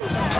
Good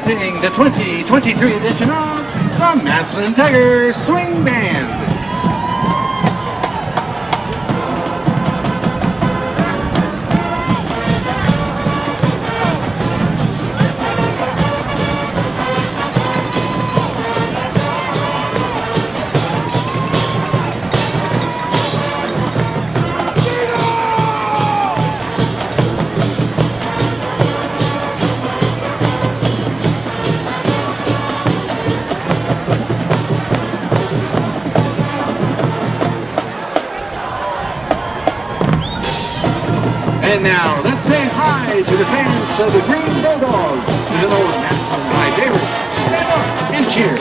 presenting the 2023 edition of the Massillon Tiger Swing Band. And now, let's say hi to the fans of the Green Bulldogs. This is an old Massillon High favorite. Stand up and cheer.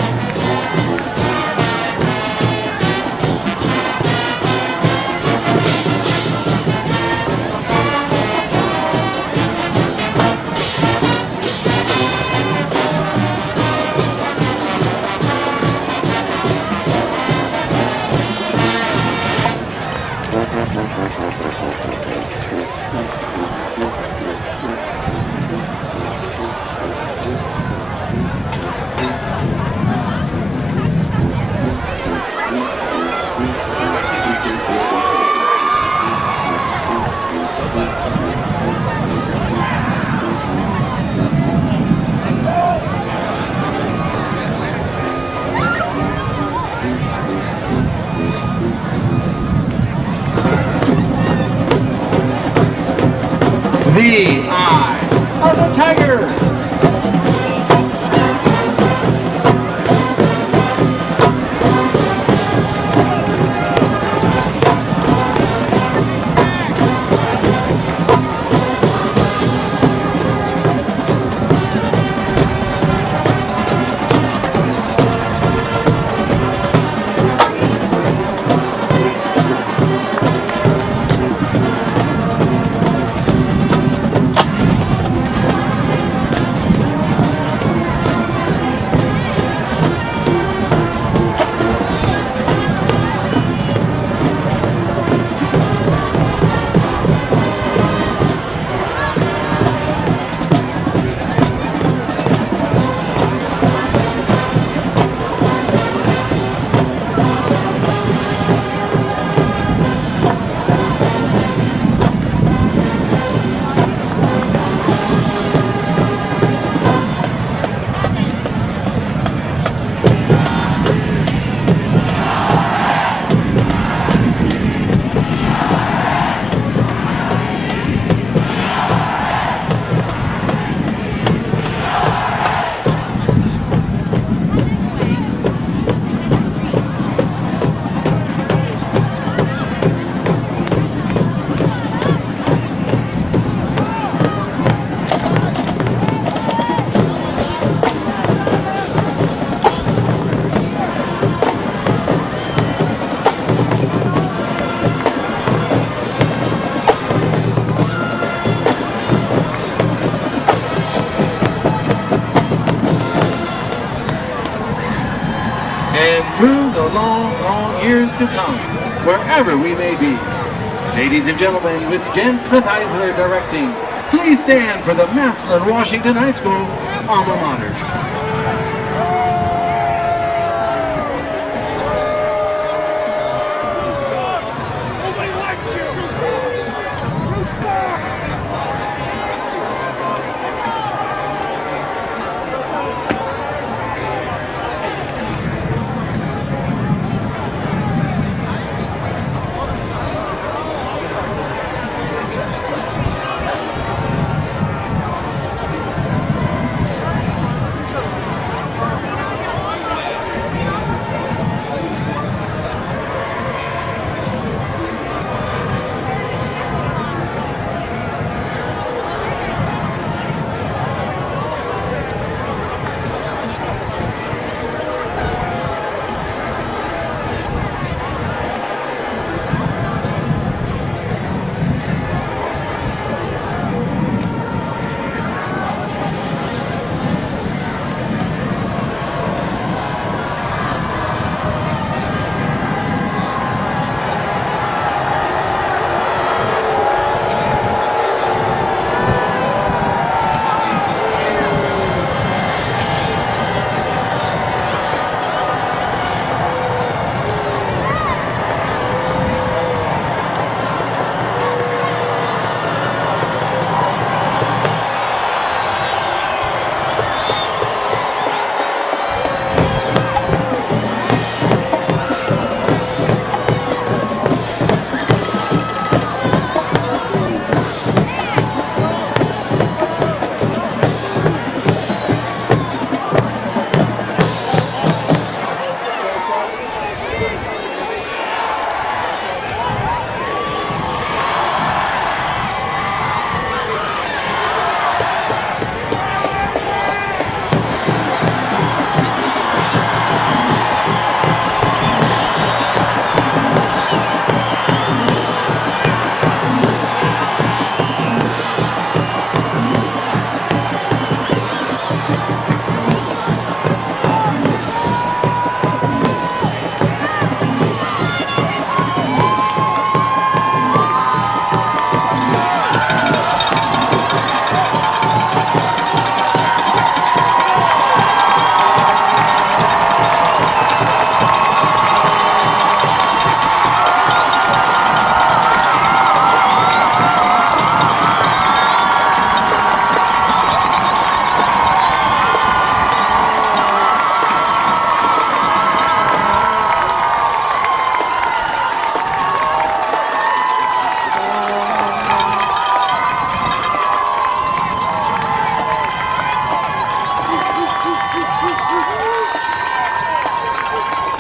The eye of the tiger. And through the long, long years to come, wherever we may be, ladies and gentlemen, with Jen Smith-Eisler directing, please stand for the Massillon Washington High School alma mater.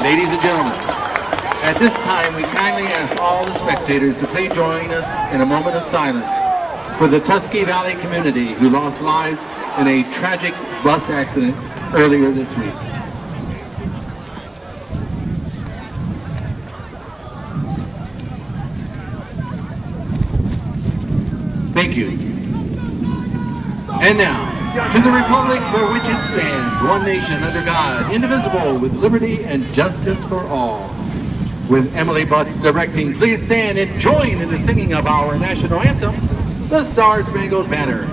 Ladies and gentlemen, at this time we kindly ask all the spectators to please join us in a moment of silence for the Tusky Valley community who lost lives in a tragic bus accident earlier this week. Thank you. And now, to the republic for which it stands, one nation under God, indivisible, with liberty and justice for all. With Emily Butts directing, please stand and join in the singing of our national anthem, the Star-Spangled Banner.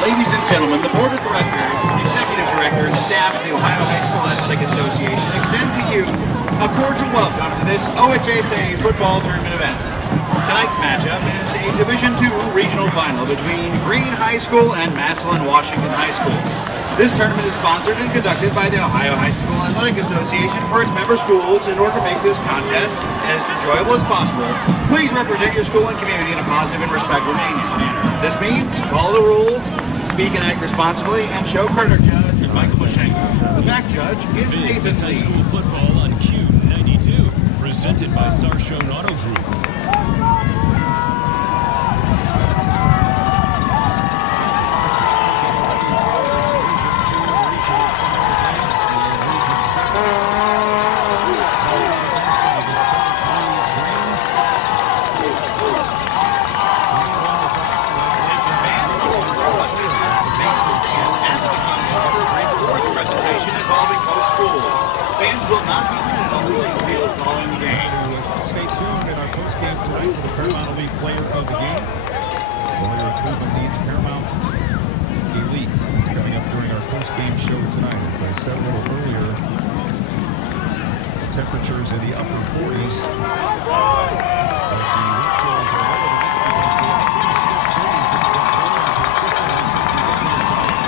Ladies and gentlemen, the Board of Directors, Executive Director, and staff of the Ohio High School Athletic Association extend to you a cordial welcome to this OHSA football tournament event. Tonight's matchup is a Division II regional final between Green High School and Massillon Washington High School. This tournament is sponsored and conducted by the Ohio High School Athletic Association for its member schools. In order to make this contest as enjoyable as possible, please represent your school and community in a positive and respectful manner. This means follow the rules, speak and act responsibly, and show courtesy. Judge Michael Bushenko. The back judge is This is high Nathan Lee. school football on Q92, presented by Sarshone Auto Group. Fans will not be permitted on the playing field following the game. Stay tuned in our post-game tonight for the Paramount Elite Player of the Game. Lawyer Improvement needs Paramount Elite. It's coming up during our post-game show tonight. As I said a little earlier, the temperatures in the upper 40s. But the wind chills are relevant because we have pretty stiff breeze that's been blowing consistently since the beginning of the night.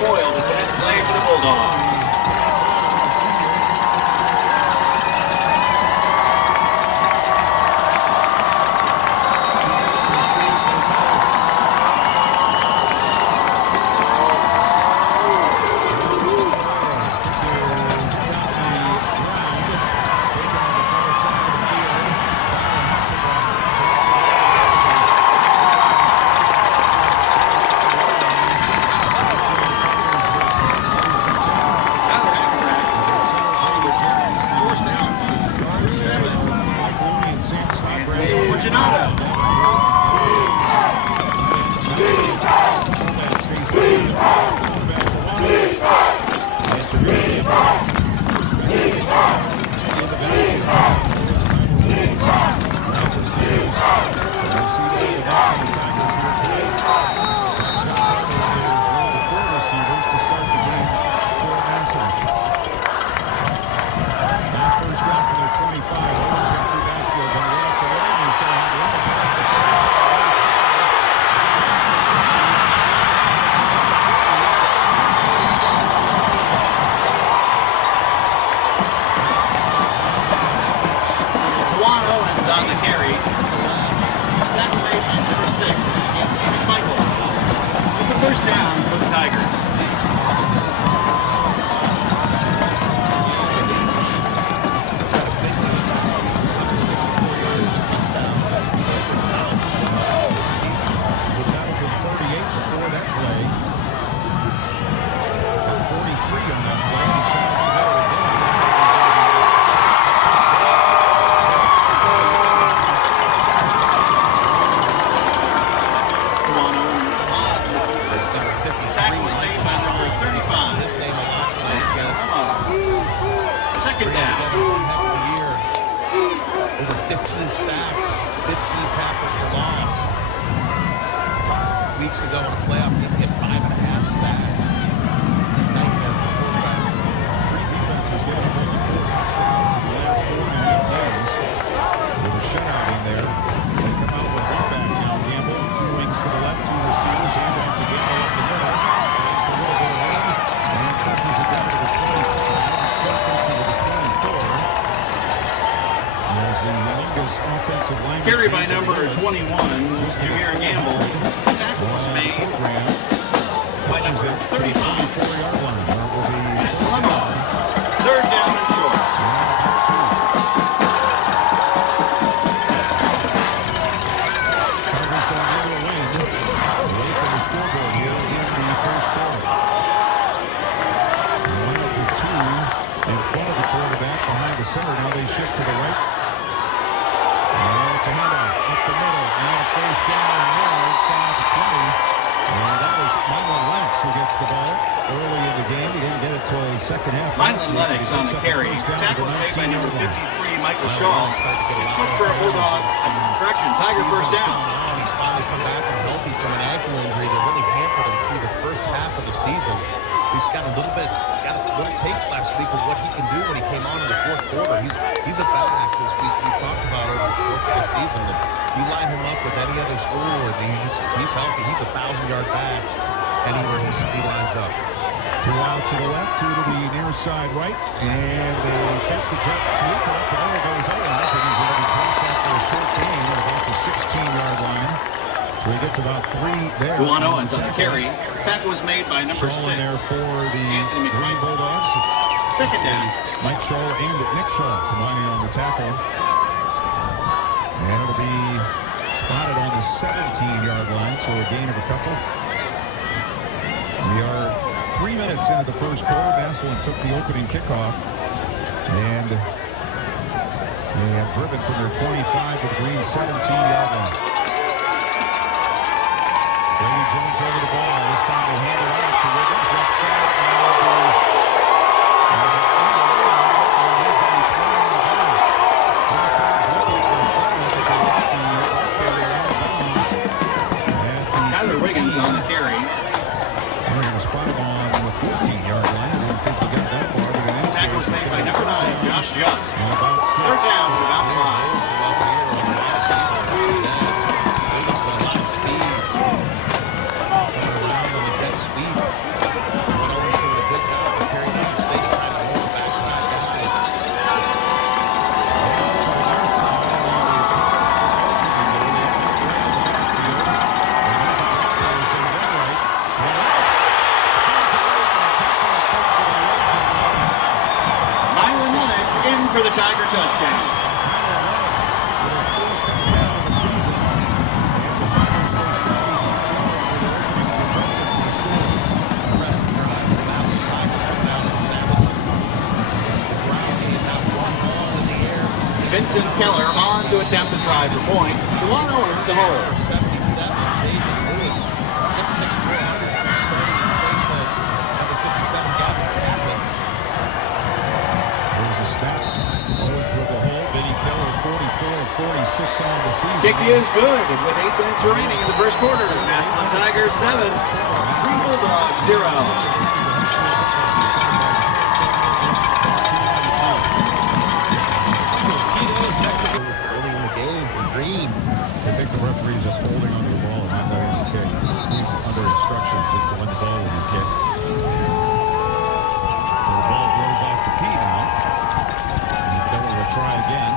Boyle to put his play for the Bulldogs. Fortunato. On the carry. That's made by number 6, Michael. It's a first down for the Tigers. Sacks, 15 tackles for loss. Weeks ago in the playoff, he hit 5.5 sacks. Nightmare for quarterbacks. 3 defenses gave up only 4 touchdowns in the last 4.5 games. With a shutout in there. They come out with one back now. Gamble, 2 wings to the left, 2 receivers, and off to Gamble up the middle. It's a little bit of run. And pushes it down to the 25. Still pushing to the 24. As the longest offensive line carry by number 21, Jameer Gamble. Tackle was made by number 35. 24-yard line. That will be third down and short. Tigers going into a win. Away from the scoreboard here in the first quarter. Line up with 2 in front of the quarterback behind the center. Now they shift to the right. It's a handoff up the middle, and a first down and more inside the 20. And that was Massillon Lennox who gets the ball early in the game. He didn't get it till the second half. Massillon Lennox on the carry. Tackle made by number 53, Michael Shaw. Look for a hold-on. Correction, Tiger first down. He's finally come back and healthy from an ankle injury that really hampered him through the first half of the season. He's got a little taste last week of what he can do when he came on in the fourth quarter. He's a back, as we talked about over the course of the season. That you line him up with any other school, or he's healthy. He's a 1,000-yard back anywhere he lines up. 2 out to the left, 2 to the near side right, and they get the jump sweep it up, and there goes Owens, and he's able to drop that for a short gain at about the 16-yard line. So he gets about 3 there. Juan Owens on the carry. Tackle was made by number 6. Shaw in there for the Green Bulldogs. Second down. Mike Shaw and Nick Shaw combining on the tackle. And it'll be spotted on the 17-yard line, so a gain of a couple. We are 3 minutes into the first quarter. Massillon took the opening kickoff. And they have driven from their 25 to the Green 17-yard line. Brady Jones over the ball. This time they hand it off to Wiggins. Left side. Wiggins on the carry. We're going to spot him on the 14-yard line. I don't think he got that far. Tackle made by number 9, Josh Just. And about 6. Third down to about 5. Wiggins got a lot of speed. Coming around on the jet speed. Juan Owens doing a good job of carrying out his face, trying to hold the backside guys. For the Tiger touchdown. Vincent Keller on to attempt to try for point. Juan Owens to hold. 77, Jason Lewis, 6'6", 400, starting in place 46 on the season. Kick is good with 8 minutes remaining in the first quarter. Massillon Tigers 7, Green Bulldogs 0. Early in the game for Green. I think the referees are holding onto the ball and not letting the kick. He's under instructions just to win the ball when you kicked. So the ball rolls off the tee now. And Keller will try again.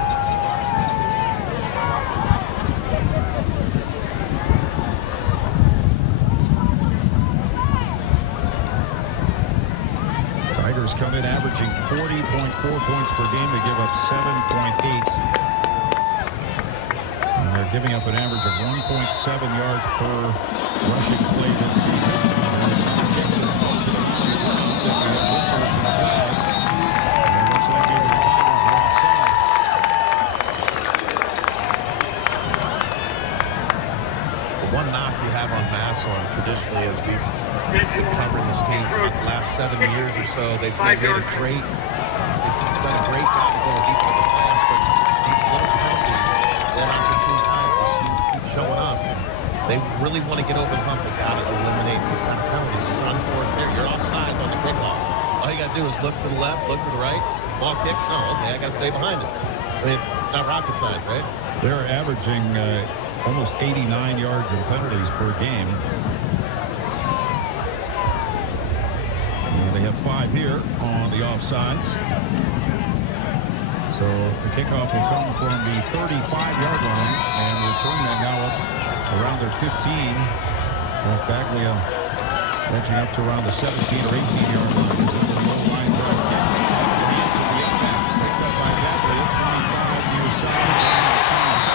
Tigers come in averaging 40.4 points per game. They give up 7.8. They're giving up an average of 1.7 yards per rushing play this season. There's an kick that's bolted around the ground. They have whistles and flags. And it looks like maybe the Tigers are offsides. The one knock you have on Massillon traditionally as we've been covering this team for the last 7 years or so, they've done a great job of going deep in the playoffs, but these little penalties that opportune time to keep showing up. They really want to get over the hump. They got to eliminate these kind of penalties. It's unforced there. You're offside on the kickoff. All you got to do is look to the left, look to the right, ball kick. No, okay, I got to stay behind it. I mean, it's not rocket science, right? They're averaging almost 89 yards in penalties per game. They have 5 here on the offsides. So the kickoff will come from the 35-yard line and return that now up around their 15. Baglia edging up to around the 17 or 18-yard line. He's in the low line drive kick. The hands of the eight-back. Picked up by Baglia. It's running foul near side. 27.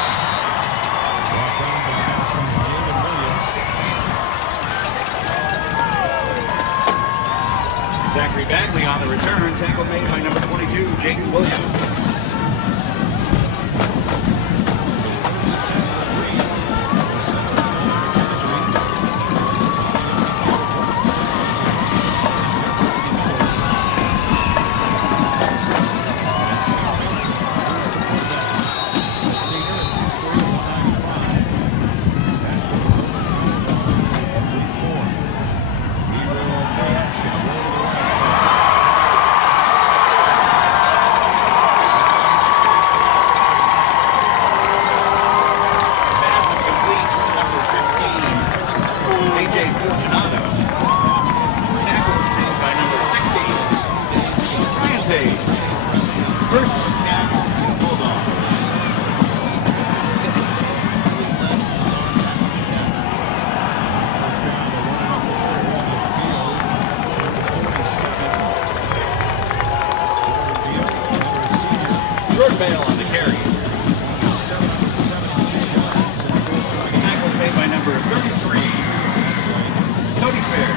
Brought down by Massillon's Jalen Williams. Zachary Bagley on the return. Tackle made by number 22, Jake Williams. Bail on the carry. 776 yards. Tackle made by number 33, Cody Fair.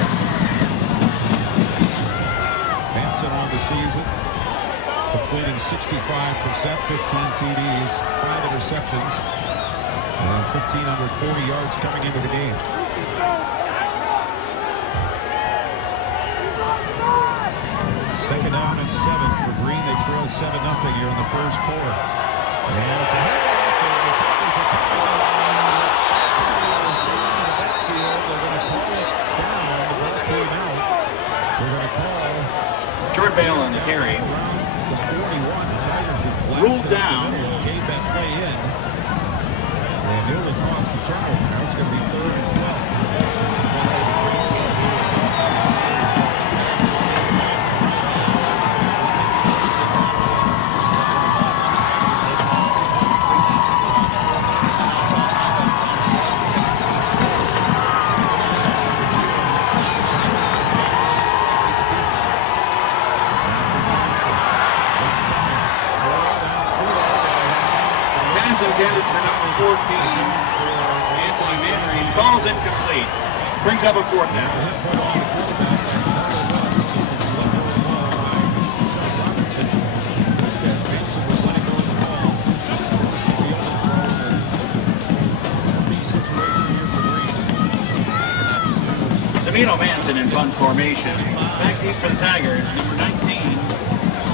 Manson on the season, completing 65%, 15 TDs, 5 interceptions, and 1,540 yards coming into the game. Second down and 7 for Green. They trail 7-0 here in the first quarter. And it's a handoff, and the Tigers are coming in the backfield. They're going to call it down. The ball came out. They're going to call Jordan Bale on the carry. Around the 41. The Tigers just Ruled down. Gave that play in. They nearly caused the turnover. Now it's going to be 3rd and 12. Intended for number 14, Anthony Manring. Ball's incomplete. Brings up a 4th down. Samino Manson in punt formation. Back deep for the Tigers, number 19,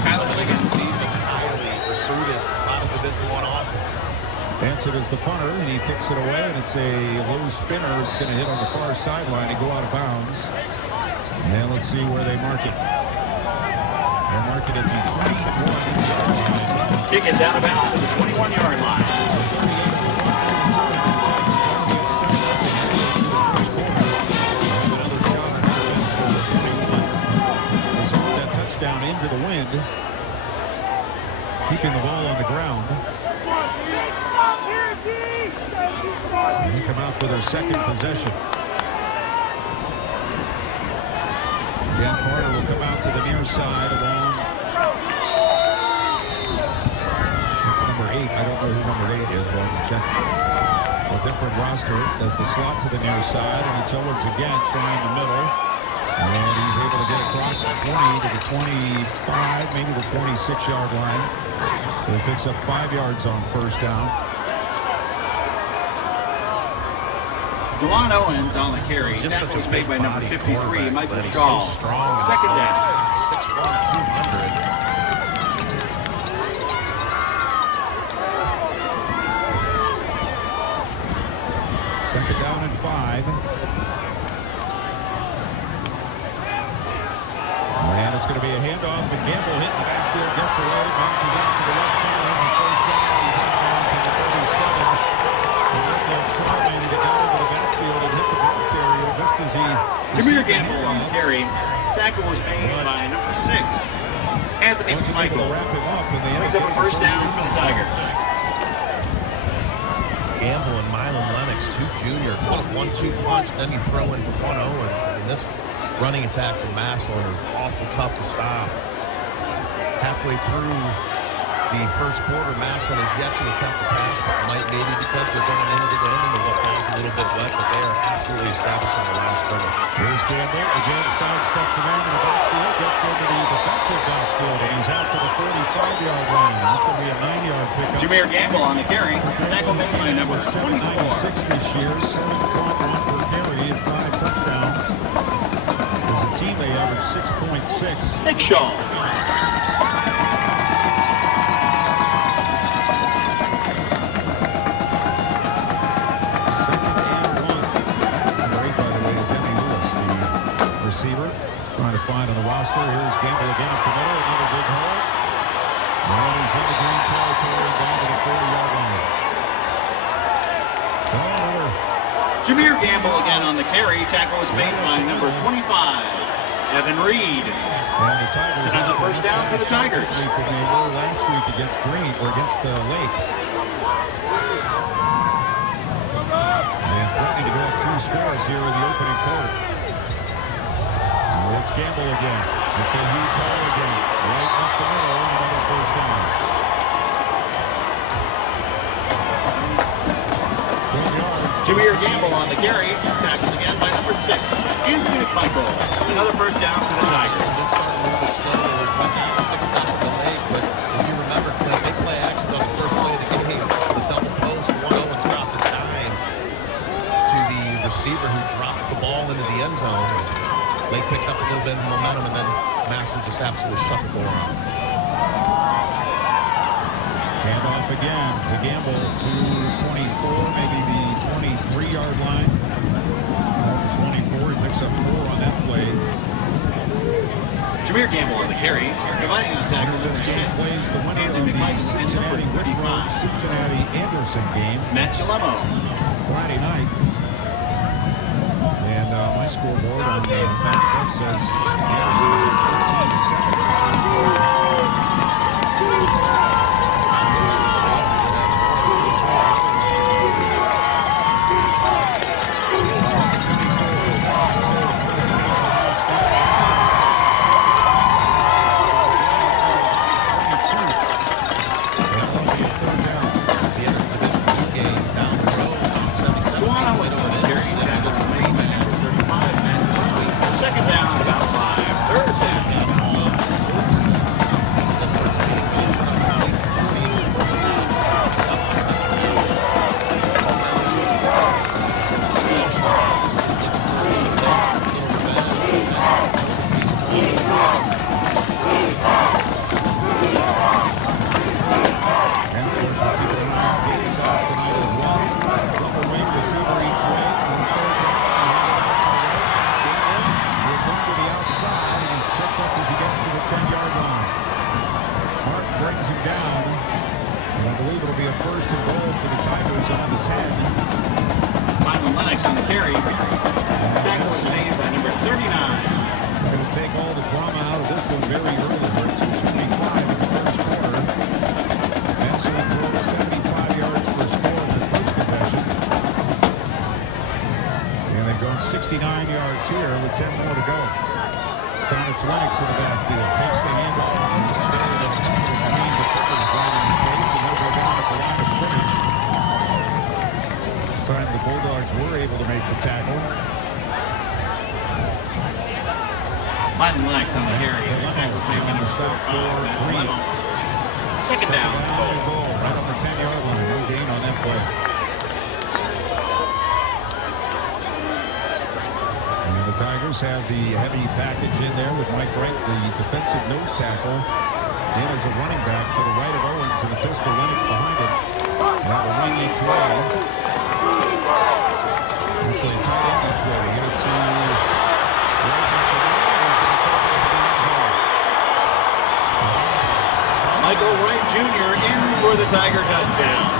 Kyler Liggins. Season highly recruited, a lot of Division I offense. Hansen is the punter, and he kicks it away, and it's a low spinner. It's going to hit on the far sideline and go out of bounds. And let's see where they mark it. They mark it at the 21-yard line. Kick it down of bounds at the 21-yard line. Another shot on offense for the 21. They saw that touchdown into the wind, keeping the ball on the ground. And they come out for their second possession. Dan Carter will come out to the near side along. That's number 8. I don't know who number 8 is, but I can check. A different roster as the slot to the near side, and it's Owens again trying the middle. And he's able to get across the 20 to the 25, maybe the 26-yard line. So he picks up 5 yards on first down. Delon Owens on the carry. Just That such a was made by number big 53, Michael but he's Shaw. so strong. Second down. 6'1", 200. Second down and 5. And it's going to be a handoff, but Gamble hit the backfield, gets away, bounces out to the left side, has a first down, he's out to the 37. And Michael Shaw to get out into the backfield and hit the block area just as he... Jameer Gamble on the carry. Tackle was made by number 6, Anthony Michael. Picks up a first down for the Tigers. Gamble and Mylon Lennox, 2 juniors. What a 1-2 punch. Then you throw in one Owens. And this running attack from Massillon is awful tough to stop. Halfway through the first quarter, Massillon has yet to attempt the pass. Maybe because they're going into the wind and the ball's a little bit wet, but they are absolutely establishing the line of scrimmage. Here's Gamble. Again, sidesteps the man in the backfield, gets into the defensive backfield, and he's out to the 45-yard line. That's going to be a 9-yard pickup. Jameer Gamble on the carry. Tackle made by number 24. 96 this year, 7.1 per carry and 5 touchdowns. As a team, they average 6.6. Nick Shaw. Receiver trying to find on the roster. Here's Gamble again up the middle. Another big hole. And he's in the green territory and down to the 40-yard line. Jameer Gamble again on the carry. Tackle was made by number 25, Evan Reed. And the Tigers It's another first down for the Tigers. This week than they were last week against Green or against Lake. And threatening to go up 2 scores here in the opening quarter. It's Gamble again. It's a huge hole again. Right up the middle. Another first down. 12 yards. Jameer Gamble on the carry. Tackled again by number 6, Anthony Michael. Another first down for the Tigers. This started a little bit slow. They went down 6 down to the lake, but if you remember, the big play action on the first play of the game, the double post, 1 Owens dropped a dime to the receiver who dropped the ball into the end zone. They picked up a little bit of momentum, and then Massillon just absolutely shut the door on. Handoff again to Gamble to 24, maybe the 23-yard line. 24, he picks up 4 on that play. Jameer Gamble on the carry. Dividing the tackle. This game plays the winner of the Cincinnati Anderson game. Matt Salemo. Friday night. And my scoreboard on FastBet says Anderson is at 13-7. Second down, about 5. Third down. 69 yards here with 10 more to go. Sonics Lennox in the backfield. Takes the handoff. And scared of the Green defenders right in his face. And they'll go down at the line of scrimmage. This time the Bulldogs were able to make the tackle. Martin Lennox on the carry. Making the stop for Green. Second down. Goal. Right on the 10-yard line. No gain on that play. And the Tigers have the heavy package in there with Mike Wright, the defensive nose tackle. And as a running back to the right of Owens and the pistol Lennox behind him. That will wing each way. Actually, a tight end each way. They get it to right back to the line. He's going to try to get the end zone. Michael Wright Jr. in for the Tiger touchdown.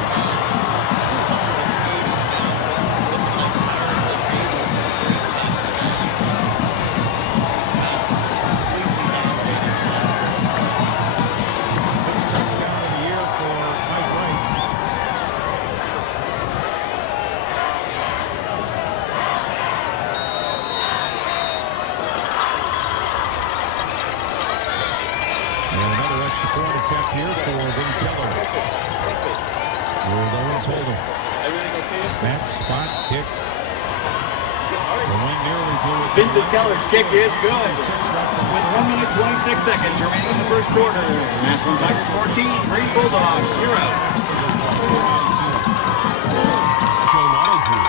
Attempt here for Vin Keller. With Owens holding. Snap, spot, kick. The wing nearly blew it. Vincent Keller's kick is good. With 1 minute 26 seconds remaining in the first quarter. Massillon Tigers 14, Green Bulldogs 0. Massillon Auto Group.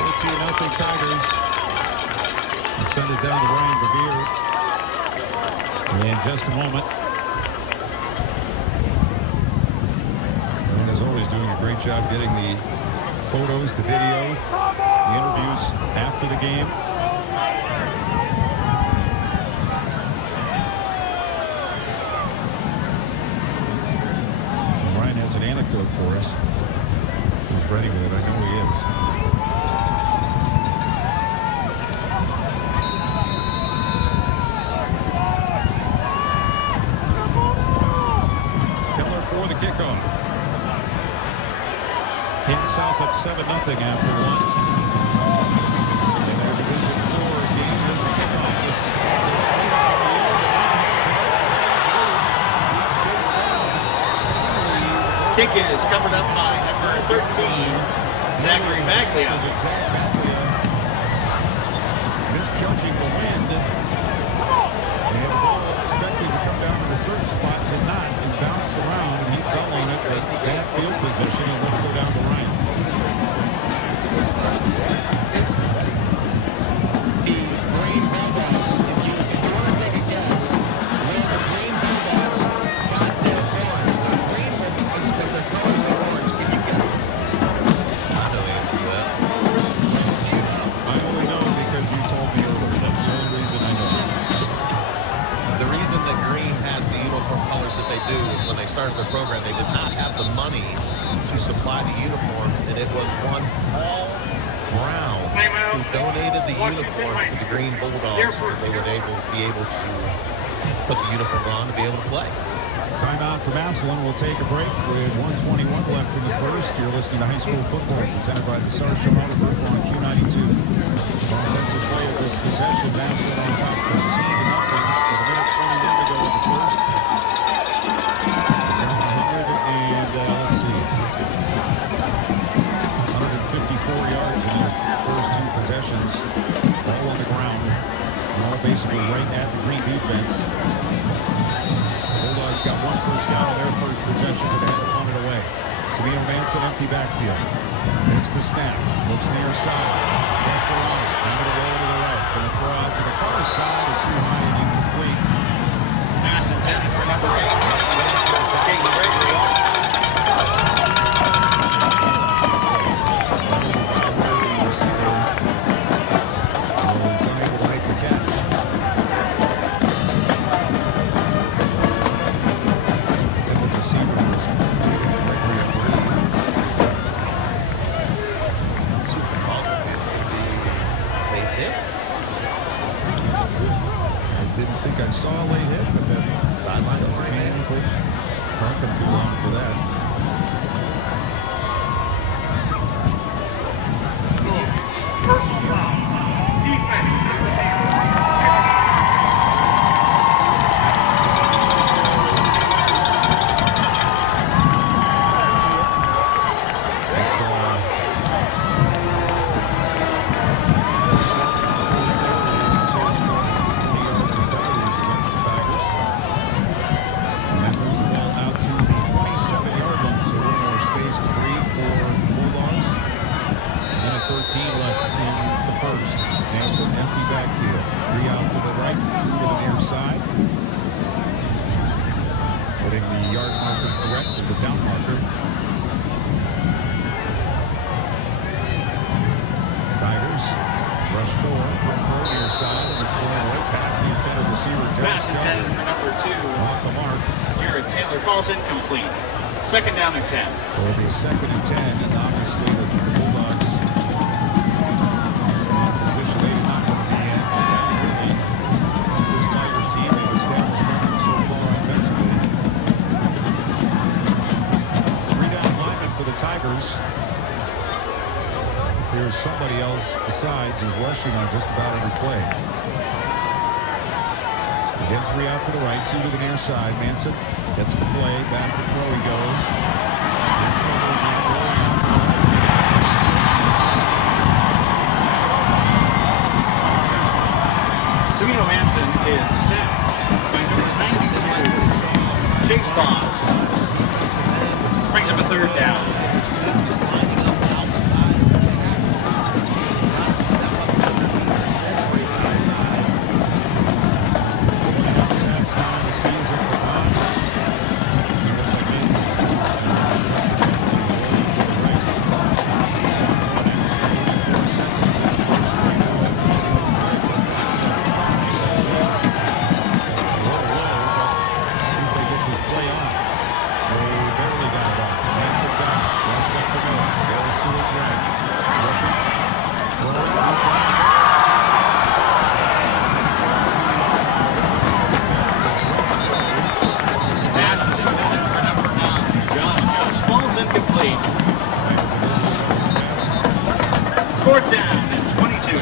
14-0 Tigers. Send it down to Ryan Bevere in just a moment. And as always, doing a great job getting the photos, the video, the interviews after the game. And Ryan has an anecdote for us. He's ready with it. I know he is. Kickoff. Kansas South up 7-0 after one. In their Division 4 game, there's a kickoff. They're straight up in the air. Kick is covered up by number 13, Zachary Baglia. Zach Baglia misjudging the wind. And the ball expected to come down to a certain spot, did not, and bounced around, and he fell on it at bad field position. And let's go down to Ryan. It's the Green Bulldogs. If you want to take a guess where the Green Bulldogs got their colors, the green ribbons with their colors are orange. Can you guess? I know the answer to that. I only know because you told me earlier. That's the only reason I know. The reason that Green has the uniform colors that they do is when they started their program, they did not have the money to supply the uniform, and it was one Paul Brown who donated the uniform to the Green Bulldogs so that they would be able to put the uniform on to be able to play. Timeout for Massillon. We'll take a break with 1:21 left in the first. You're listening to High School Football presented by the Sarshow Auto Group on Q92. Offensive play of this possession. Massillon on top 13-0 with a minute 21 to go in the first. And let's see, 154 yards in their first two possessions. All on the ground. All basically right at the Green defense. Bulldogs got one first down on their first possession, but they had to punt it away. Samir Manson, empty backfield. It's the snap. Looks near side. Pressure on it. Now to roll to the right. Going to throw out to the far side. Or too high and incomplete. Pass intended for number 8. Caden Gregory. Was unable to make the catch. Intended receiver was Gregory. Super call is they hit. I didn't think I saw a late hit, but then Sideline doesn't mean anything. Talking too long for that. incomplete. Second down and 10. It'll be second and 10, and obviously the Bulldogs position they did not want to be in. Down early is this Tiger team. They've established records so far offensively. 3 down linemen for the Tigers. There's somebody else besides is rushing on just about every play. Again, 3 out to the right, 2 to the near side. Manson gets the play, back to throw he goes. In trouble again, going out to the right. Savino Manson is sacked by number 92, Chase Fox. Brings up a third down. Fourth down and 22.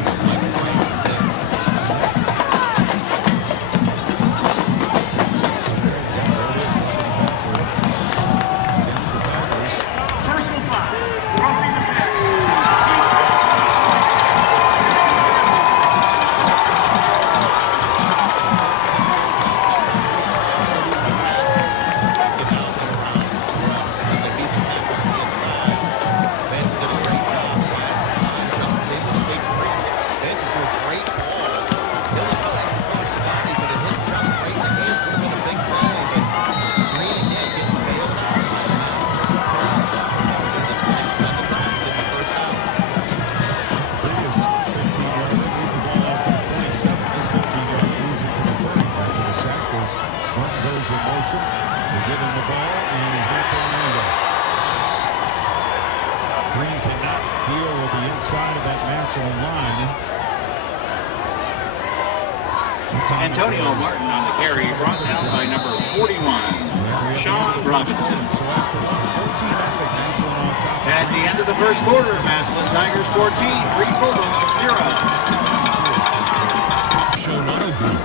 Green cannot deal with the inside of that Massillon line. Antonio Martin on the carry, brought down by number 41, Sean Robinson. So after 14-0, Massillon on top. At the end of the first quarter, Massillon Tigers 14, Green Bulldogs 0. Show Auto Group.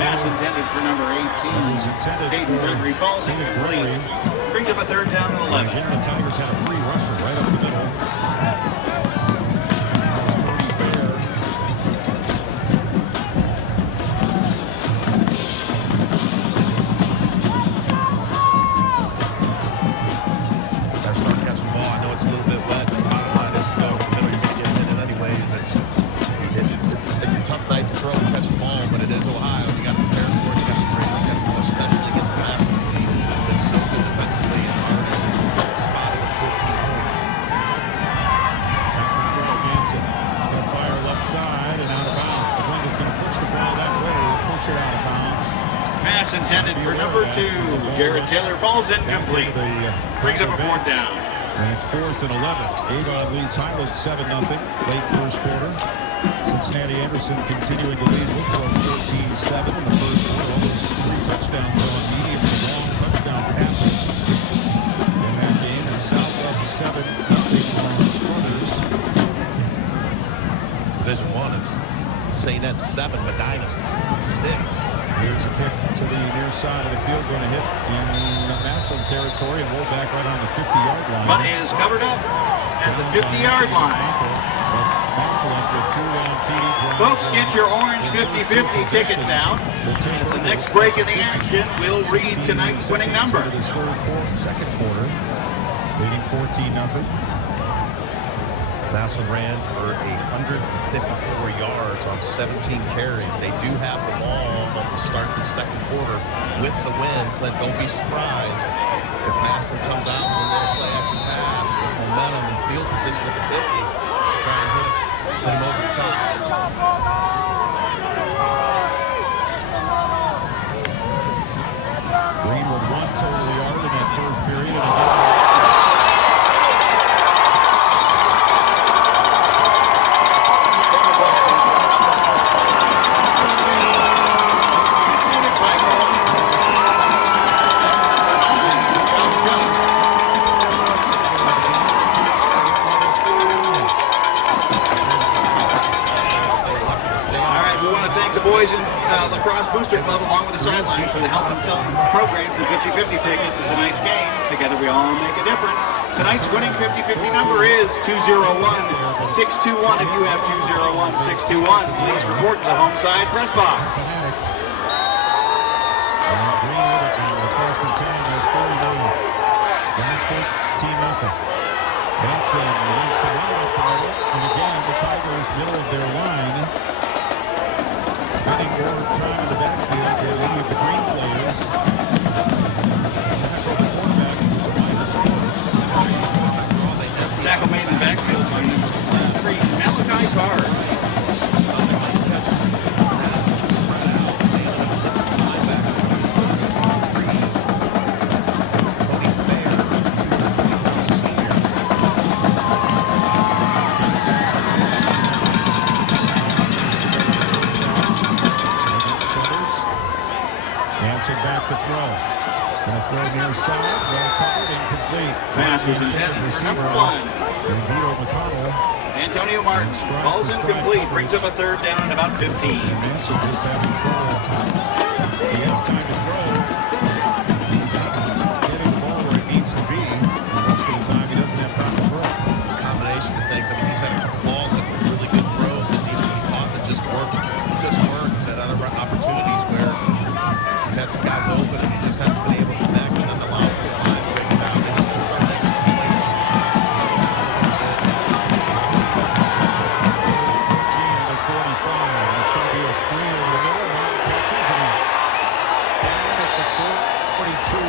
Pass intended for number 18. Dayton Gregory falls incomplete. Brings up a third down and 11. Again, the Tigers had a free rusher right up the middle. That's pretty fair. Got to start catching the ball. I know it's a little bit wet, but bottom line is, you know, in the middle, you're going to get hit it anyways. It's a tough night to throw and catch the ball, but it is Ohio. You got to prepare for it. You got to be ready to catch it, especially against a Massillon team that's so good defensively and already spotted with 14 points. Back to throw, Manson. Gonna fire left side and out of bounds. The wind is going to push the ball that way. Push it out of bounds. Pass intended for number 2. Jared Taylor falls incomplete. Brings up a fourth down. And it's 4th and 11. Avon leads Highland 7-0 late first quarter. Cincinnati Anderson continuing to lead with 14-7 in the first quarter. Almost 3 touchdowns on medium and long touchdown passes in that game. And South up 7-0 on Struthers. Division I, it's St. Ed's 7, Medina 6. Here's a kick to the near side of the field, going to hit in Massillon territory and roll back right on the 50-yard line. But is covered up at the 50-yard line. Folks, get your orange 50-50 tickets now. At the next break in the action, we'll read tonight's winning number. Second quarter, leading 14-0. Massillon ran for 154 yards on 17 carries. They do have the ball to start the second quarter with the win. Clint, don't be surprised if Massillon comes out with a little play action pass with momentum and field position at the 50. Try and hit him over the top. Green with 1 total yard in that first period. And again, boys in Lacrosse Booster Club, along with the sidelines, for the help themselves programs and 50-50 tickets to tonight's game. Together we all make a difference. Tonight's winning 50-50 number is 201-621. If you have 201-621, please report to the home side press box. Green with it on the first and 10 with 40 down 14-0. Benson wants to run up the middle, and again the Tigers middle of their line. Spending more time in the backfield than any of the Green players. Tackle the quarterback, -4. Tackle made in the backfield by number 3, Malachi Card. Back to throw. Gonna throw near side. Well covered, incomplete. Pass was intended for number 1. Vito McConnell. Antonio Martin. Ball's incomplete. Brings up a third down at about 15. Manson just having trouble. He has time to throw. He's getting the ball where it needs to be. Most of the time he doesn't have time to throw. It's a combination of things. I mean, he's had a couple balls that were really good throws that he thought that just worked. He's had other opportunities where he's had some guys open and he just hasn't been able to connect, and then the line to line to break it down. He's going to start making some plays on offense. The 45, and it's going to be a screen over the middle. Catches and down at the 42.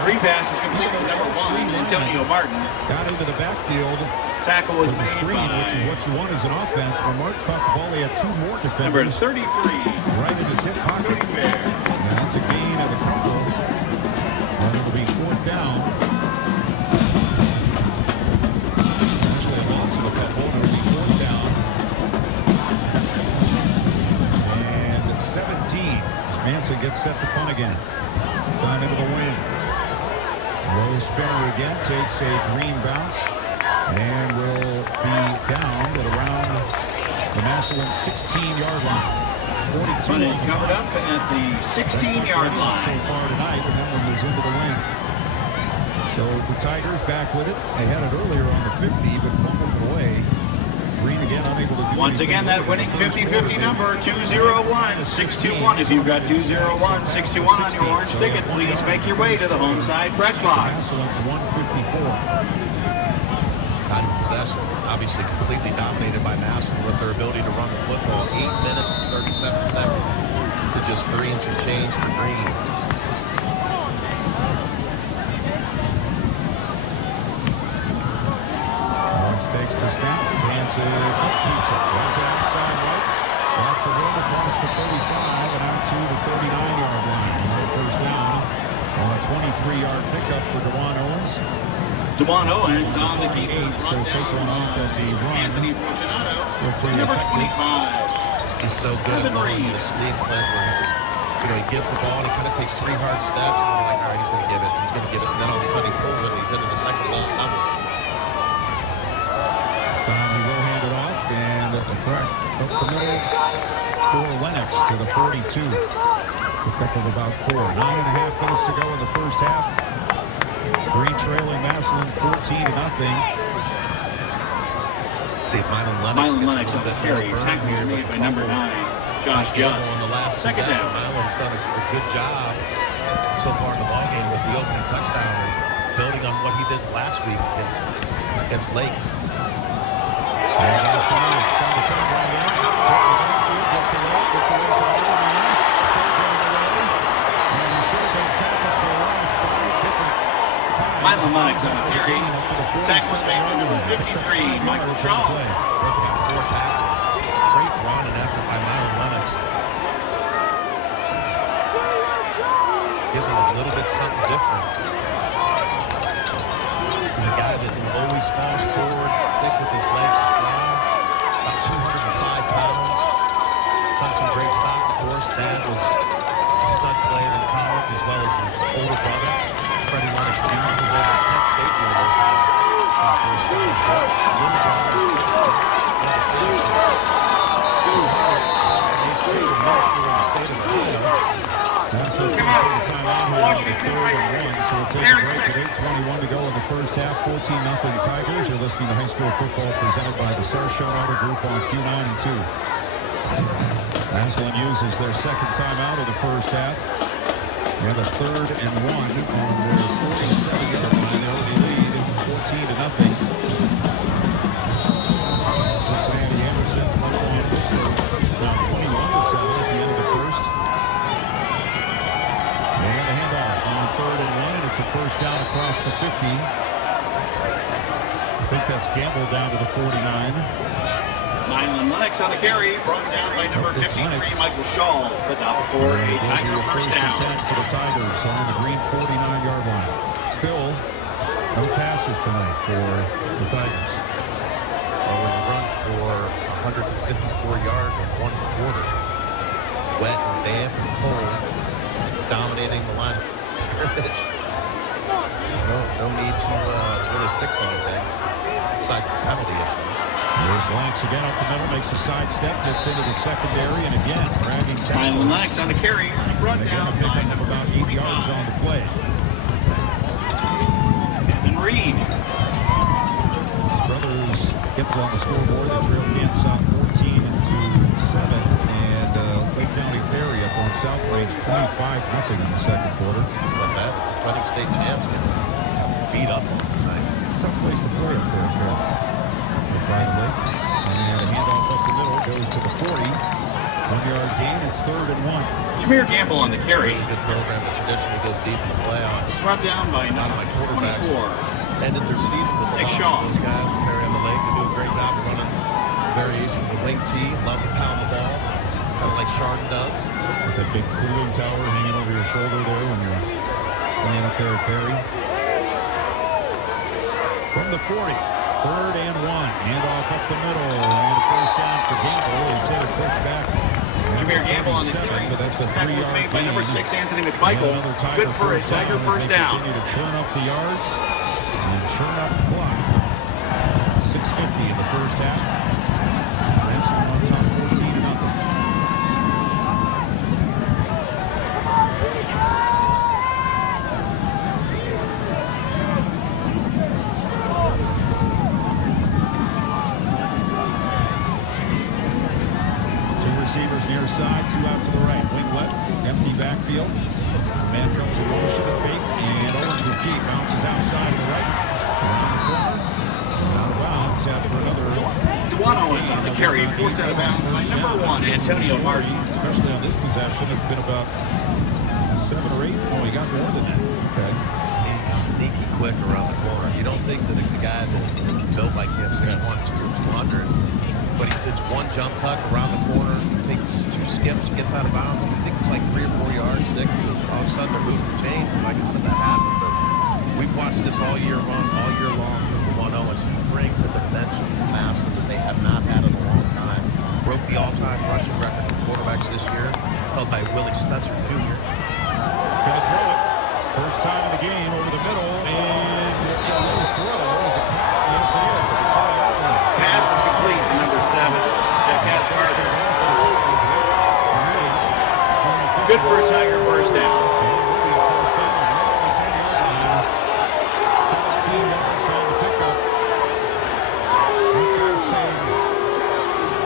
Screen pass is complete to number 1, Antonio Martin. Got into the backfield. Tackle was With the screen, which is what you want as an offense. When Mark caught the ball, he had 2 more number defenders 33, right in his hip pocket. And that's a gain of a couple. And it'll be 4th down. Actually, a loss of a couple. It'll be 4th down. And 17 as Manson gets set to punt again. This time into the wind. Low spinner again, takes a green bounce. And will be down at around the Massillon 16-yard line. 42 Punt is covered up at the 16-yard line. So far tonight, and that one was into the wing. So the Tigers back with it. They had it earlier on the 50, but fumbled it away. Green again unable to do Once again, that winning 50-50 number, 201-621. If you've got 201-621 on your orange ticket, please make your way to the home side press box. Massillon's 154. Time of possession, obviously completely dominated by Massillon with their ability to run the football. 8 minutes and 37 seconds to just 3 and some change for Green. Lawrence takes the snap, hands it, keeps it, runs it outside right. Lots of room across the 35 and out to the 39-yard line. Another first down on a 23-yard pickup for DeJuan Owens. DeJuan Owens on the key. So take one off of the run. Anthony Fortunato, number 25. He's so good at learning the sneak, Clint, where he just, he gives the ball and he kind of takes 3 hard steps and you're like, all right, he's going to give it. And then all of a sudden he pulls it and he's into the second level. This time he will hand it off and the crack up the middle for Lennox to the 42. Pick up of about 4. 9.5 minutes to go in the first half. Green trailing Massillon 14-0. See if Mylon Lennox gets a little bit carry. Tackle here made by number 9, Josh Just. On the last second down. Mylon's done a good job so far in the ballgame with the opening touchdown and building on what he did last week against Lake. And after minutes, trying to turn right in. Gets away from another man. Still getting away. And he should have been tackled for the last 5 different times. Michael Lennox on the carry. Tackles made by number 53, Michael Shaw. Broke out 4 tackles. Great run and effort by Massillon Lennox. Gives him a little bit something different. He's a guy that always falls forward, thick with his legs, strong, about 205 pounds. Done some great stopping for us. Dad was a stud player in college, as well as his older brother, Freddie Lennox Jr., who's over at Penn State University. For his scholarship. Little brother was Christian, one of the fastest 200 grade in middle school in the state of Ohio. So it's going to take a timeout here on the 3rd and 1. So we'll take a break with 8:21 to go in the first half. 14-0 Tigers. You're listening to high school football presented by the Sarshown Auto Group on Q9 and 2. Massillon uses their second timeout of the first half. We have a 3rd and 1 on their 47-yard line. They already lead 14-0. Cincinnati Anderson up on now 21-7 at the end of the first. And a handoff on 3rd and 1, and it's a first down across the 50. I think that's Gamble down to the 49. Massillon Lennox on the carry, brought down by number 53, Michael Shaw, but now for a Tiger first down. For the Tigers on the green 49-yard line. Still, no passes tonight for the Tigers. Well, we run for 154 yards in 1 quarter. Wet and damp and cold, dominating the line of scrimmage. No need to really fix anything besides the penalty issues. Here's Lennox again up the middle, makes a sidestep, gets into the secondary, and again, dragging tackles. Massillon Lennox on the carry, brought down by number about 8 yards on the play. And Reed. Brothers gets on the scoreboard. They trail Kansas 14-7, and Lake County Ferry up on South Range 25-0 in the second quarter. But that's the defending state champs getting beat up tonight. It's a tough place to play up there, privately. And a handoff up the middle goes to the 40. 1-yard gain. It's 3rd and 1. Jameer Gamble on the carry. Really good program that traditionally goes deep in the playoffs. Brought down by Not number my quarterbacks 24. ended their season with the Hey, loss Shaw. of those guys when they're on the lake. They do a great job of running variation of the wing tee. Love to pound the ball, kind of like Chardon does. With a big cooling tower hanging over your shoulder there when you're playing up there at Perry. From the 40, 3rd and 1. Handoff up the middle, and a first down for Gamble. He's hit a push back. Jameer Gamble on the carry. But that's a Tackle 3-yard made by gain. number 6, Anthony McMichael. Good for a Tiger first They down. continue to churn up the yards and churn up the clock. 6:50 in the first half. Massillon on top 14-0. Receivers near side, 2 out to the right. Wing left, empty backfield. The man comes in motion, a fake, and Owens with Keith bounces outside to the right. Around the corner. Out of bounds after another. DeJuan Owens on the carry, forced out of bounds by number 1, Antonio Martin. Especially on this possession, it's been about 7 or 8. Oh, he got more than that. Okay. He's sneaky quick around the corner. You don't think that a guy that's built like him, 6'1", 200, but it's one jump cut around the corner, takes 2 skips, gets out of bounds. I think it's like 3 or 4 yards, 6, and all of a sudden they're moving chains. Like, how did that happen? But we've watched this all year long with DeJuan Owens. He brings a dimension to Massillon that they have not had in a long time. Broke the all-time rushing record for quarterbacks this year, held by Willie Spencer Jr. Gonna throw it. First time in the game over the middle, and a little throw. Is it? Yes, it is. It's all over. Pass is complete to number 7, Jeff Haskell. Good for a Tiger first down. 17 yards on the pickup.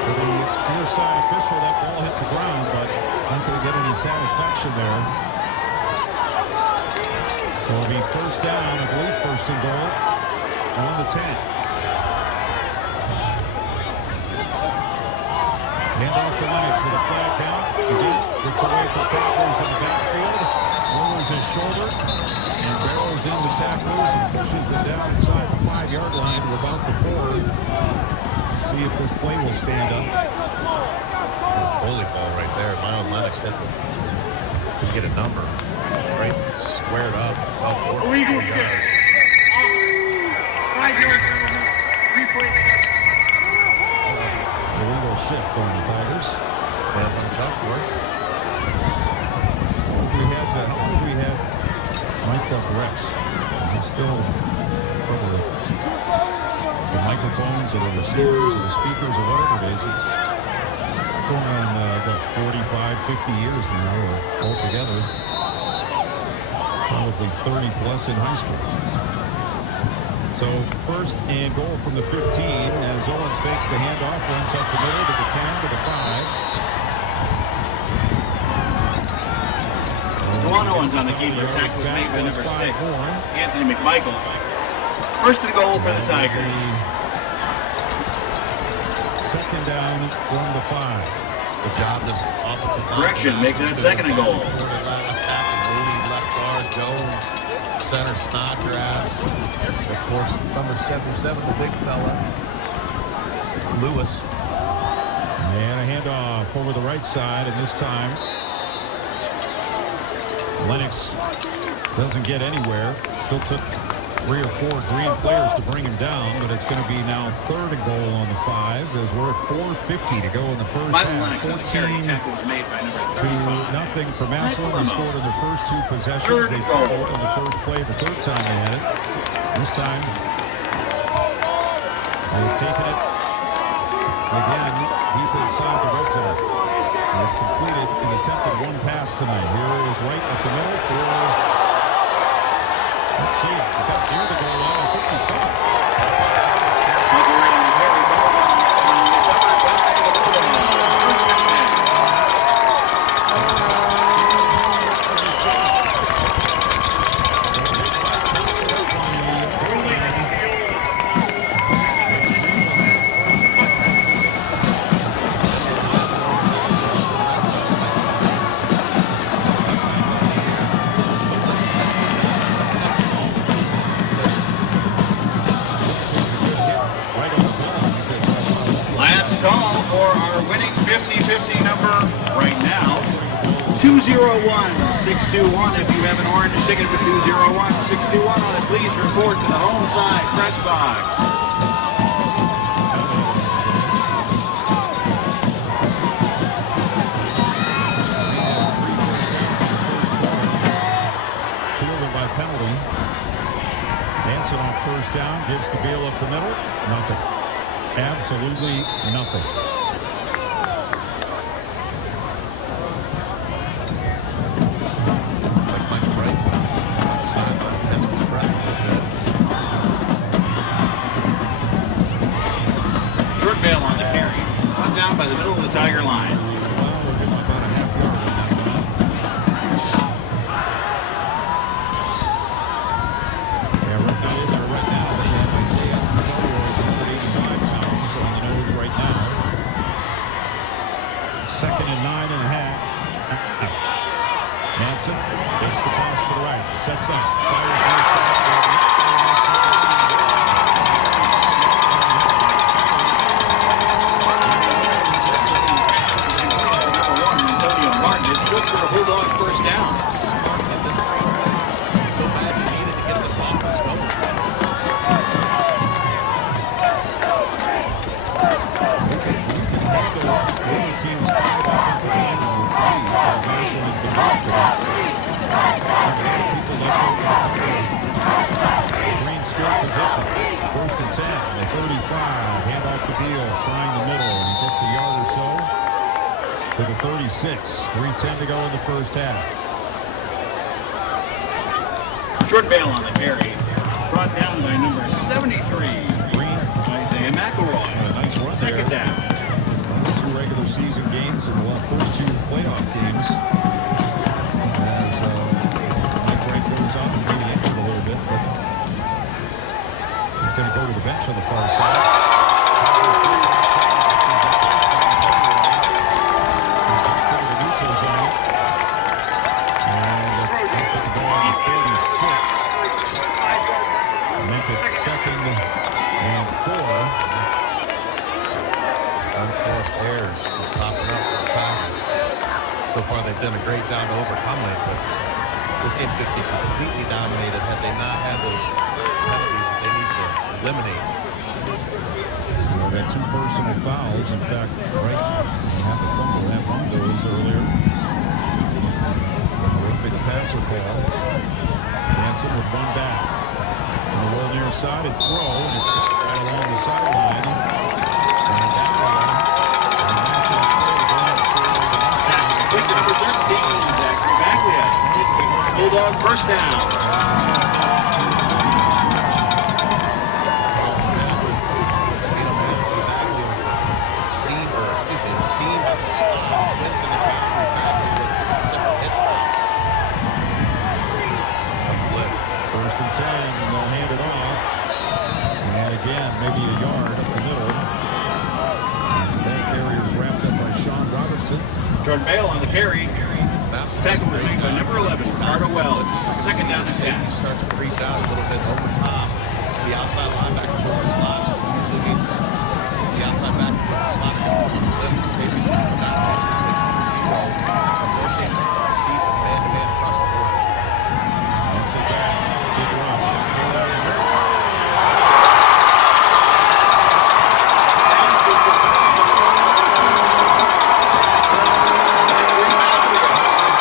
For the near side official, that ball hit the ground, but not going to get any satisfaction there. So it'll be first down, I believe, first and goal on the 10. to Lennox with a flag down. Again, gets away from tacklers in the backfield. Lowers his shoulder and barrels into tacklers and pushes them down inside the 5-yard line to about the 4. See if this play will stand up. Holy ball right there. Miles Lennox said could get a number. Right squared up about 4 yards. 5 yards. Illegal shift on the Tigers. That's on jump work. We had mic'd up refs. Still over the microphones or the receivers or the speakers or whatever it is. It's going on about 45, 50 years now altogether. Probably 30 plus in high school. So first and goal from the 15 as Owens fakes the handoff, runs up the middle to the 10 to the 5. Juwan Owens on the keeper. Tackle was made by number 6, Anthony McMichael. First and goal for the Tigers. Second down from the 5. Good job this offensive line. Correction, make that second and goal. Tackle Mooney, left guard, Jones, center Snodgrass. Of course, number 77, the big fella, Lewis. And a handoff over the right side, and this time Lennox doesn't get anywhere. Still took 3 or 4 Green players to bring him down, but it's going to be now third and goal on the 5 as we're at 4:50 to go in the first half. 14-0 for Massillon. They scored in their first 2 possessions. They scored in the first play the third time they had it. This time they've taken it again deep inside the red zone. They've completed an attempted 1 pass tonight. Here is right up the middle for, let's see, about near the goal line at 55. Call for our winning 50-50 number right now, 201-621. If you have an orange ticket for 201-621 on it, please report to the home side press box. Two of them by penalty. Hanson on first down, gives to Beal up the middle. Nothing. Absolutely nothing. Like Michael Bright's outside the pitcher's breath. Short bail on the carry. Run down by the middle of the Tiger line. Well, we're getting about a half yard on that one. Yeah, right now, they have Isaiah Carter, 185 pounds on the nose right now. Second and 9.5. Manson takes the toss to the right, sets up, fires near side. It's good for a Bulldog first down. Smart in this game. So bad you needed to get this offense going. The team's 5 offensive linemen with 3 are Massillon has been brought to that. People Green skill positions. First and 10, the 35. Hand off the Beal, trying the middle, and he gets a yard or so to the 36. 3:10 to go in the first half. Short bail on the carry. Brought down by number 73. Green, Isaiah McElroy. nice run there. Second down. First 2 regular season games and the first 2 playoff games. As Mike Wright goes up and maybe injured a little bit, but he's going to go to the bench on the far side. forced errors popping up all the time. So far, they've done a great job to overcome that, but this game could be completely dominated had they not had those penalties that they need to eliminate. Well, they had 2 personal fouls. In fact, right, had the fumble, had one of those earlier. Big passer ball. Hanson with one back. On the roll near side and throw, and it's right along the sideline. And that one. Number 13, Zachary Baglia. Bulldog first down. First and 10, and they'll hand it off. And again, maybe a yard up the middle. As the ball carrier is wrapped up by Sean Robertson. Jordan Bale on the carry. Tackle was made by number 11, Ricardo Wells. Second down and 10. He starts to reach out a little bit over top. The outside linebackers over the slots, which usually means the outside backers over the slot are going to blitz. The safeties are going to come down and chase the 0. Forcing deep and man-to-man across the board. Once again, big rush.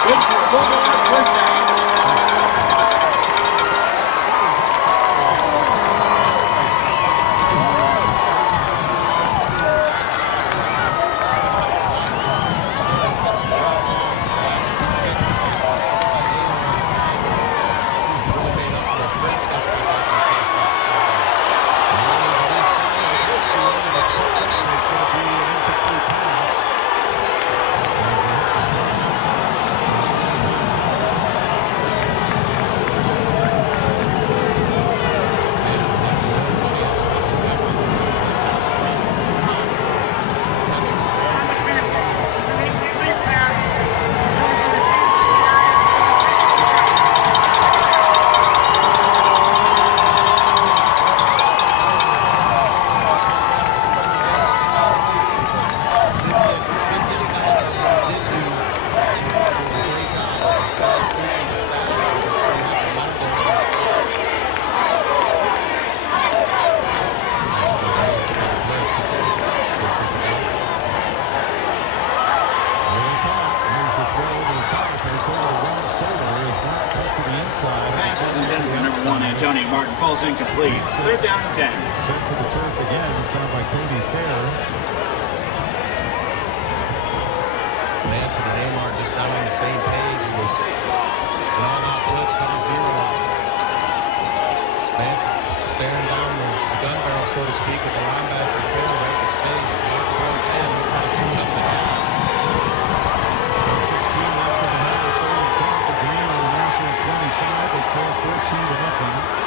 Good for a Bulldog first down. Tony Martin falls incomplete. Third down and 10. Sent to the turf again, this time by Cody Fair. Manson and Amar just not on the same page. It was an all-out blitz coming 0. Manson staring down the gun barrel, so to speak, at the linebacker Fair right in his face. Mark going in, jumped the half. 16 left in the half. Third and 10 for Green on the Massillon 25. They trail 14-0.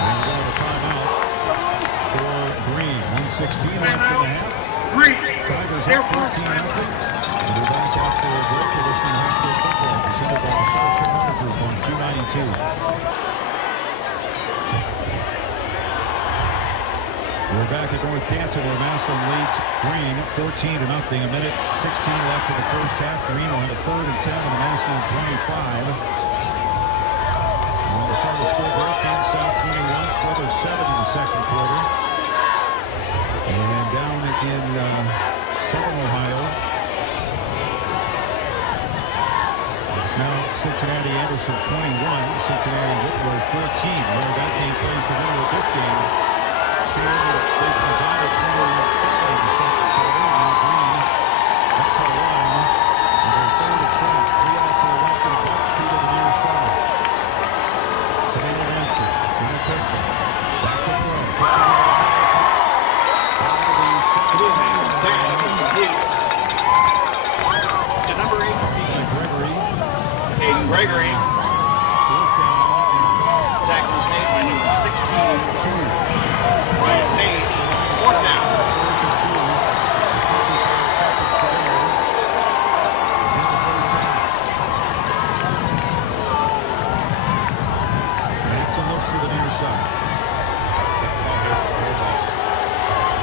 And we're going to timeout for Green. 1:16 left in the half. Tigers up 14-0. And we're back after a break. You're listening to high school football presented by the Massillon Auto Group on Q92. We're back at North Canton where Massillon leads Green 14-0. A minute 16 left in the first half. Green will have a third and 10 on the Massillon 25. On the start of the score break, King South 21, Struthers 7 in the second quarter. And down in Southern Ohio, it's now Cincinnati Anderson 21, Cincinnati Whitworth 14. Where that game plays the winner of this game. Sure, it's Madonna 21-7 in the second quarter. Now Green up to the line. And they're third and 10. 3 out to the left of the box, 2 to the near side. Samuel Manson in the pistol. Back to throw. To number 18. Gregory. Aiden Gregory. Tackle made by number 16. Ryan Page. Fourth down. Manson looks to the near side.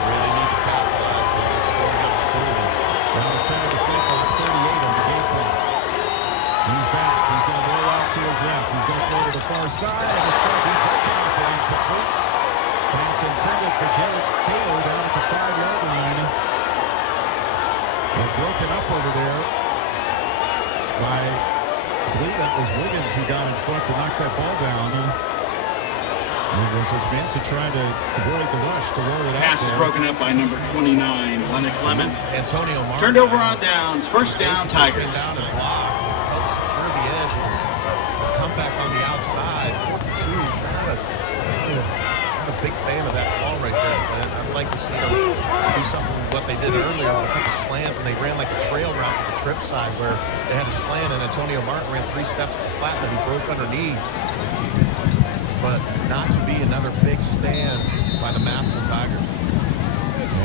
Really need to capitalize on this inside, and it's going to be broken up and incomplete. Pass intended for Jarrett Taylor down at the 5-yard line. They're broken up over there by, I believe that was Wiggins who got in front to knock that ball down. And there's this Manson trying to avoid the rush to roll it Pass out is there. broken up by number 29, Lennox Lemon. Antonio Martin. Turned over on downs. First down, Tigers. Down and block. Helps secure the edge. Come back on the outside. 42. Not a big fan of that call right there. But I'd like to see them do something what they did earlier with a couple slants, and they ran like a trail route to the trip side where they had a slant, and Antonio Martin ran 3 steps to the flat, and he broke underneath. But not to be another big stand by the Massillon Tigers.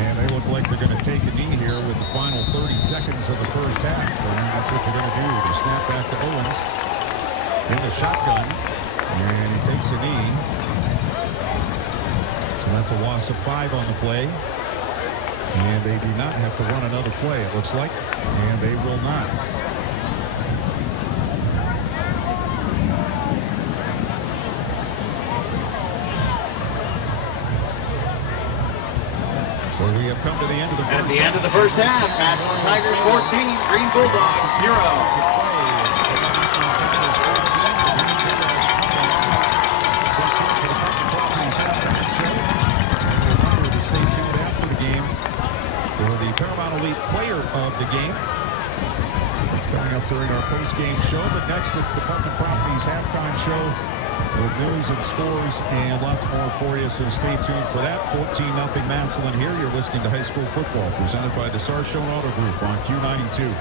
And they look like they're going to take a knee here with the final 30 seconds of the first half. And that's what they're going to do. They snap back to Owens in the shotgun. And he takes a knee. So that's a loss of 5 on the play. And they do not have to run another play, it looks like. And they will not. So we have come to the end of the first At the end of the first half, Massillon Tigers 14, Green Bulldogs 0. Stay tuned after the game for the Paramount Elite Player of the Game. It's coming up during our post-game show, but next it's the Parkland Properties halftime show with news and scores and lots more for you, so stay tuned for that. 14-0 Massillon here. You're listening to High School Football presented by the Sarshown Auto Group on Q92.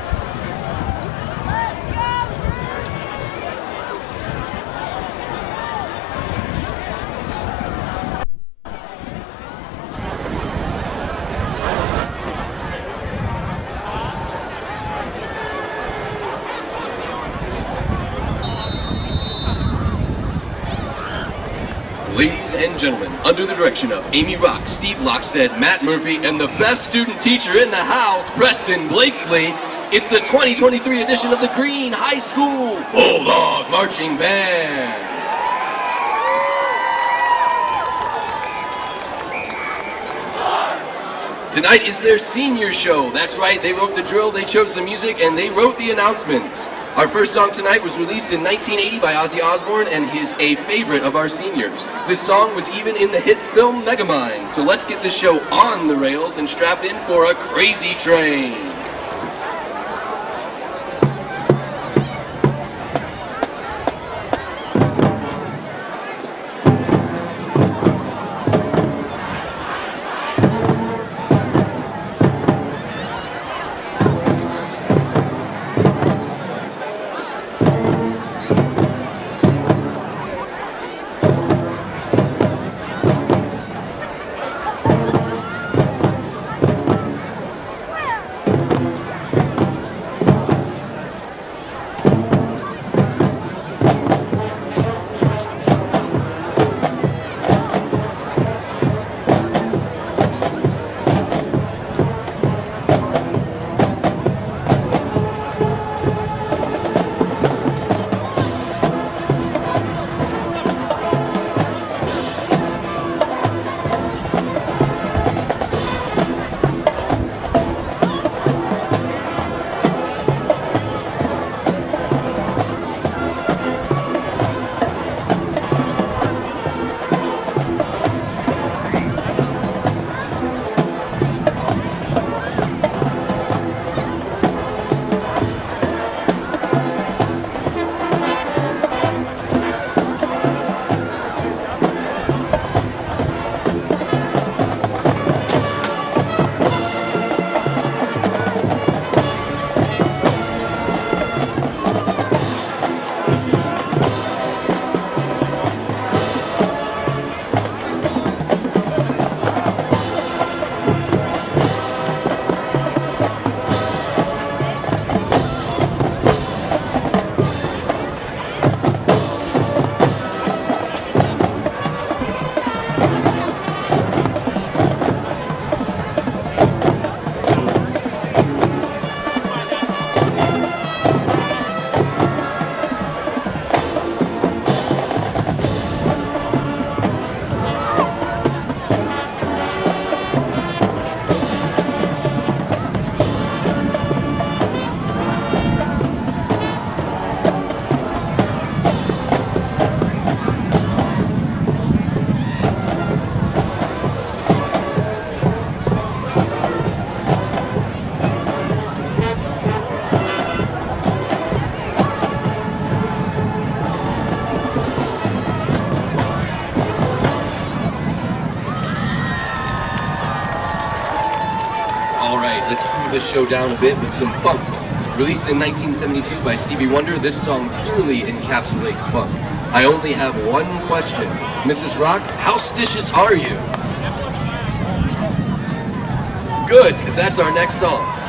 Ladies and gentlemen, under the direction of Amy Rock, Steve Lockstead, Matt Murphy, and the best student teacher in the house, Preston Blakesley, it's the 2023 edition of the Green High School Bulldog Marching Band. Tonight is their senior show. That's right, they wrote the drill, they chose the music, and they wrote the announcements. Our first song tonight was released in 1980 by Ozzy Osbourne and is a favorite of our seniors. This song was even in the hit film Megamind. So let's get this show on the rails and strap in for a crazy train. the tone of the show down a bit with some funk. Released in 1972 by Stevie Wonder, this song purely encapsulates funk. I only have one question. Mrs. Rock, how stitious are you? Good, because that's our next song.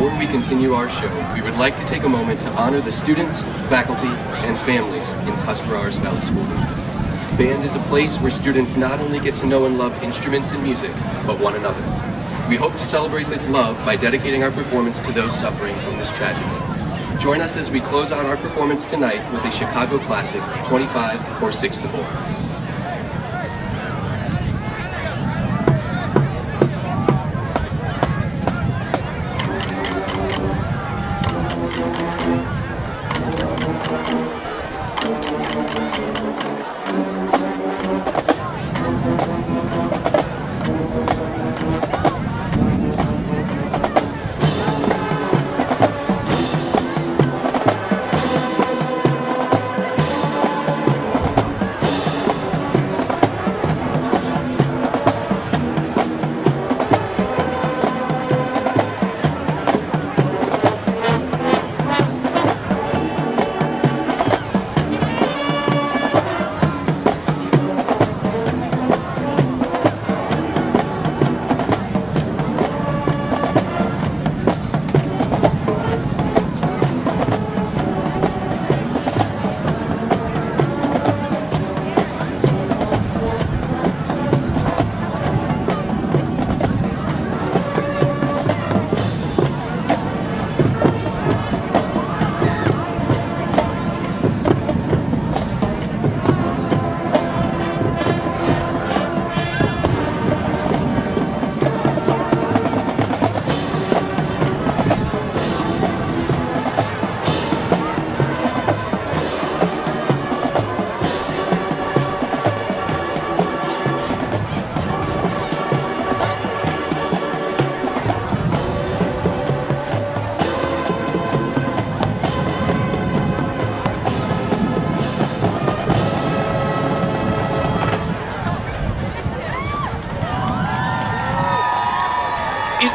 Before we continue our show, we would like to take a moment to honor the students, faculty, and families in Tuscarawas Valley School. Band is a place where students not only get to know and love instruments and music, but one another. We hope to celebrate this love by dedicating our performance to those suffering from this tragedy. Join us as we close out our performance tonight with a Chicago classic, 25 or 6 to 4.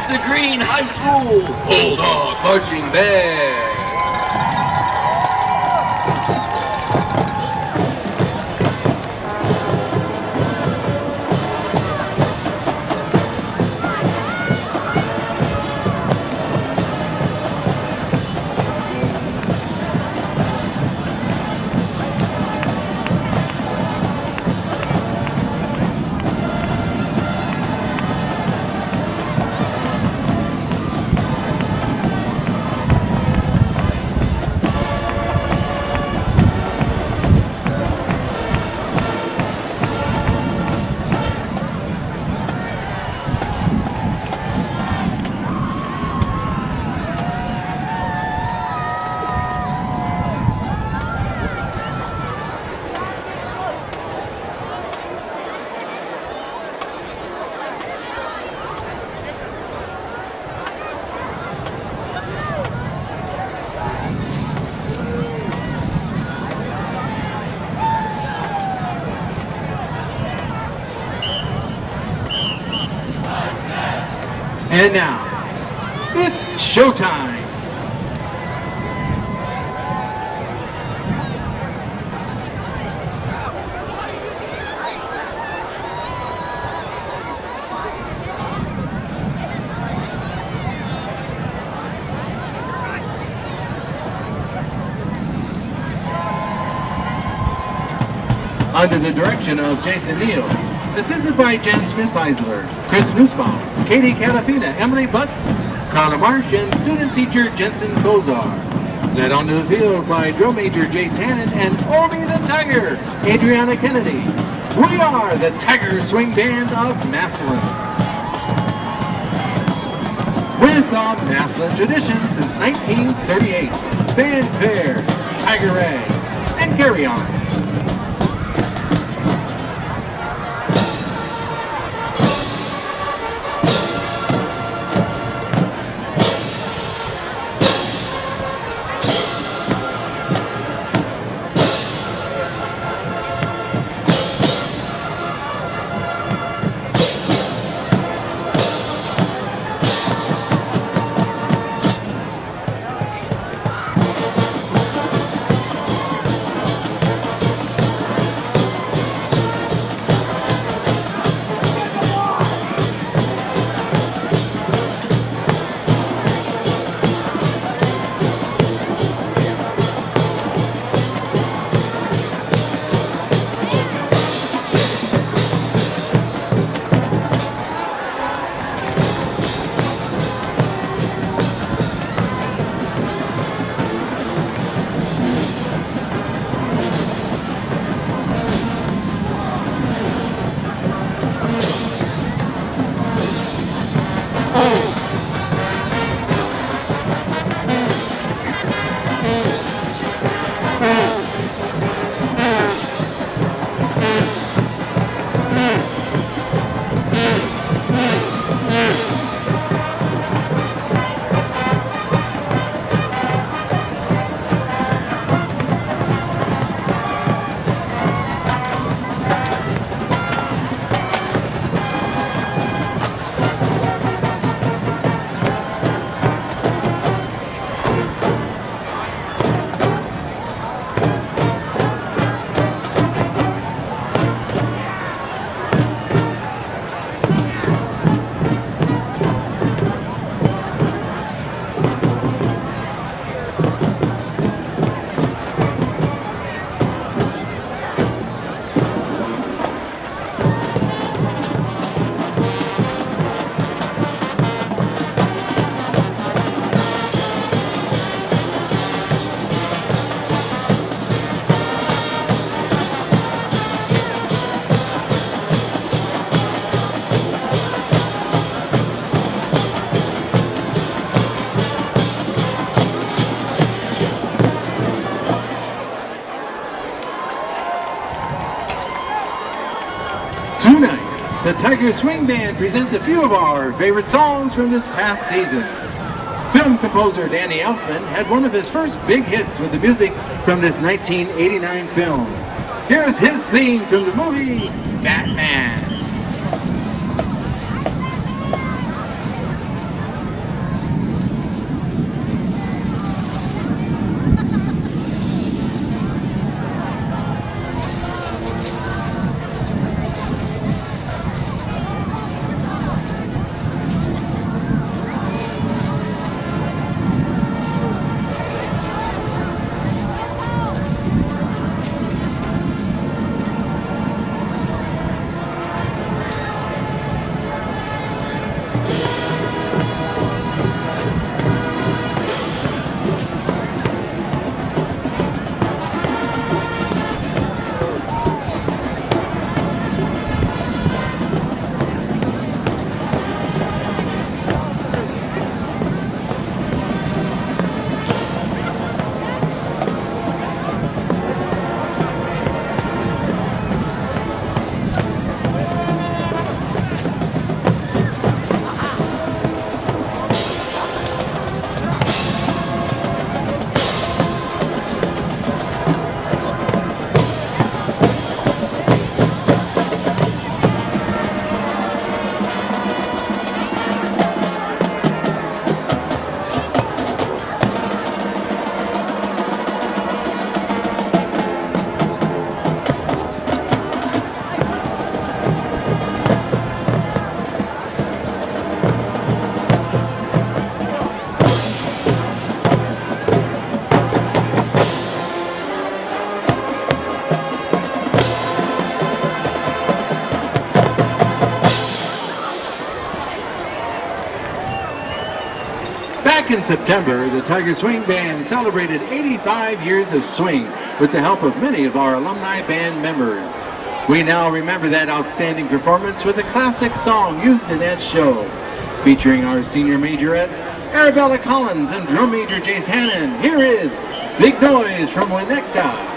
the Green High School Bulldog Marching Band. And now, it's showtime. Under the direction of Jason Neal, assisted by Jen Smith-Eisler, Chris Nussbaum, Katie Catafina, Emily Butts, Connor Marsh, and student teacher Jensen Kozar. Led onto the field by drill major Jace Hannon and Oldie the Tiger, Adriana Kennedy. We are the Tiger Swing Band of Massillon. With a Massillon tradition since 1938, Fanfare, Tiger Ray, and Carry On. Tonight, the Tiger Swing Band presents a few of our favorite songs from this past season. Film composer Danny Elfman had one of his first big hits with the music from this 1989 film. Here's his theme from the movie, Batman. Back in September, the Tiger Swing Band celebrated 85 years of swing with the help of many of our alumni band members. We now remember that outstanding performance with a classic song used in that show. Featuring our senior majorette, Arabella Collins, and drum major Jace Hannon, here is Big Noise from Winnetka.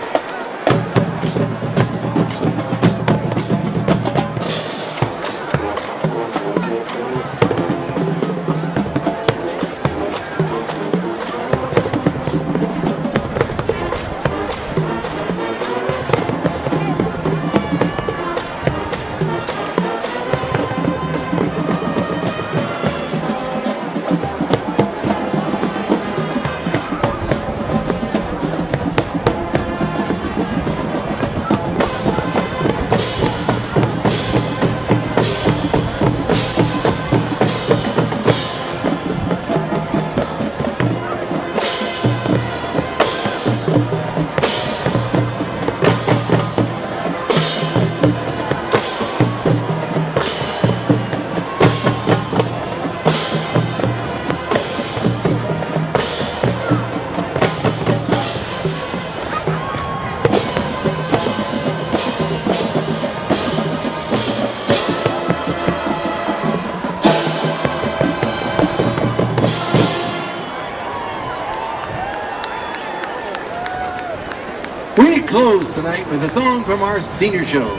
We close tonight with a song from our senior show.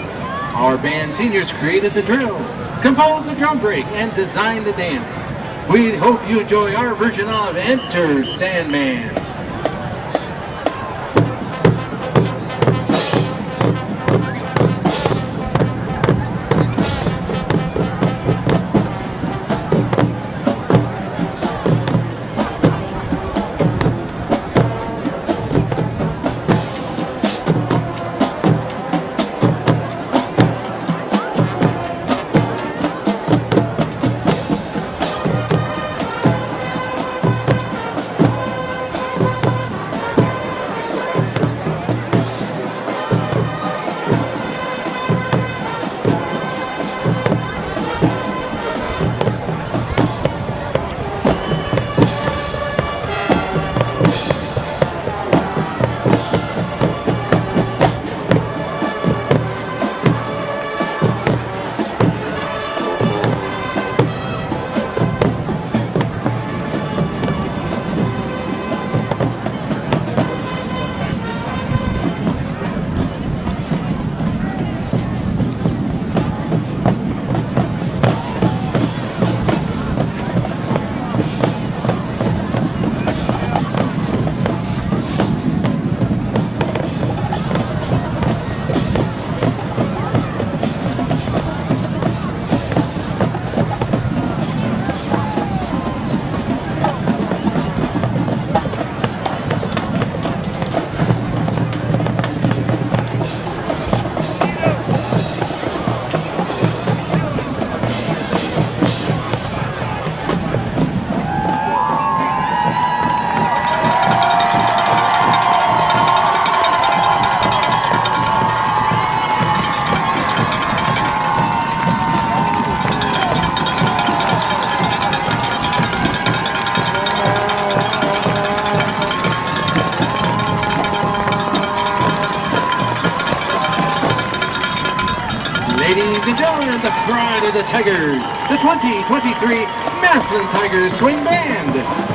Our band seniors created the drill, composed the drum break, and designed the dance. We hope you enjoy our version of Enter Sandman. Ladies and gentlemen, the pride of the Tigers, the 2023 Massillon Tigers Swing Band.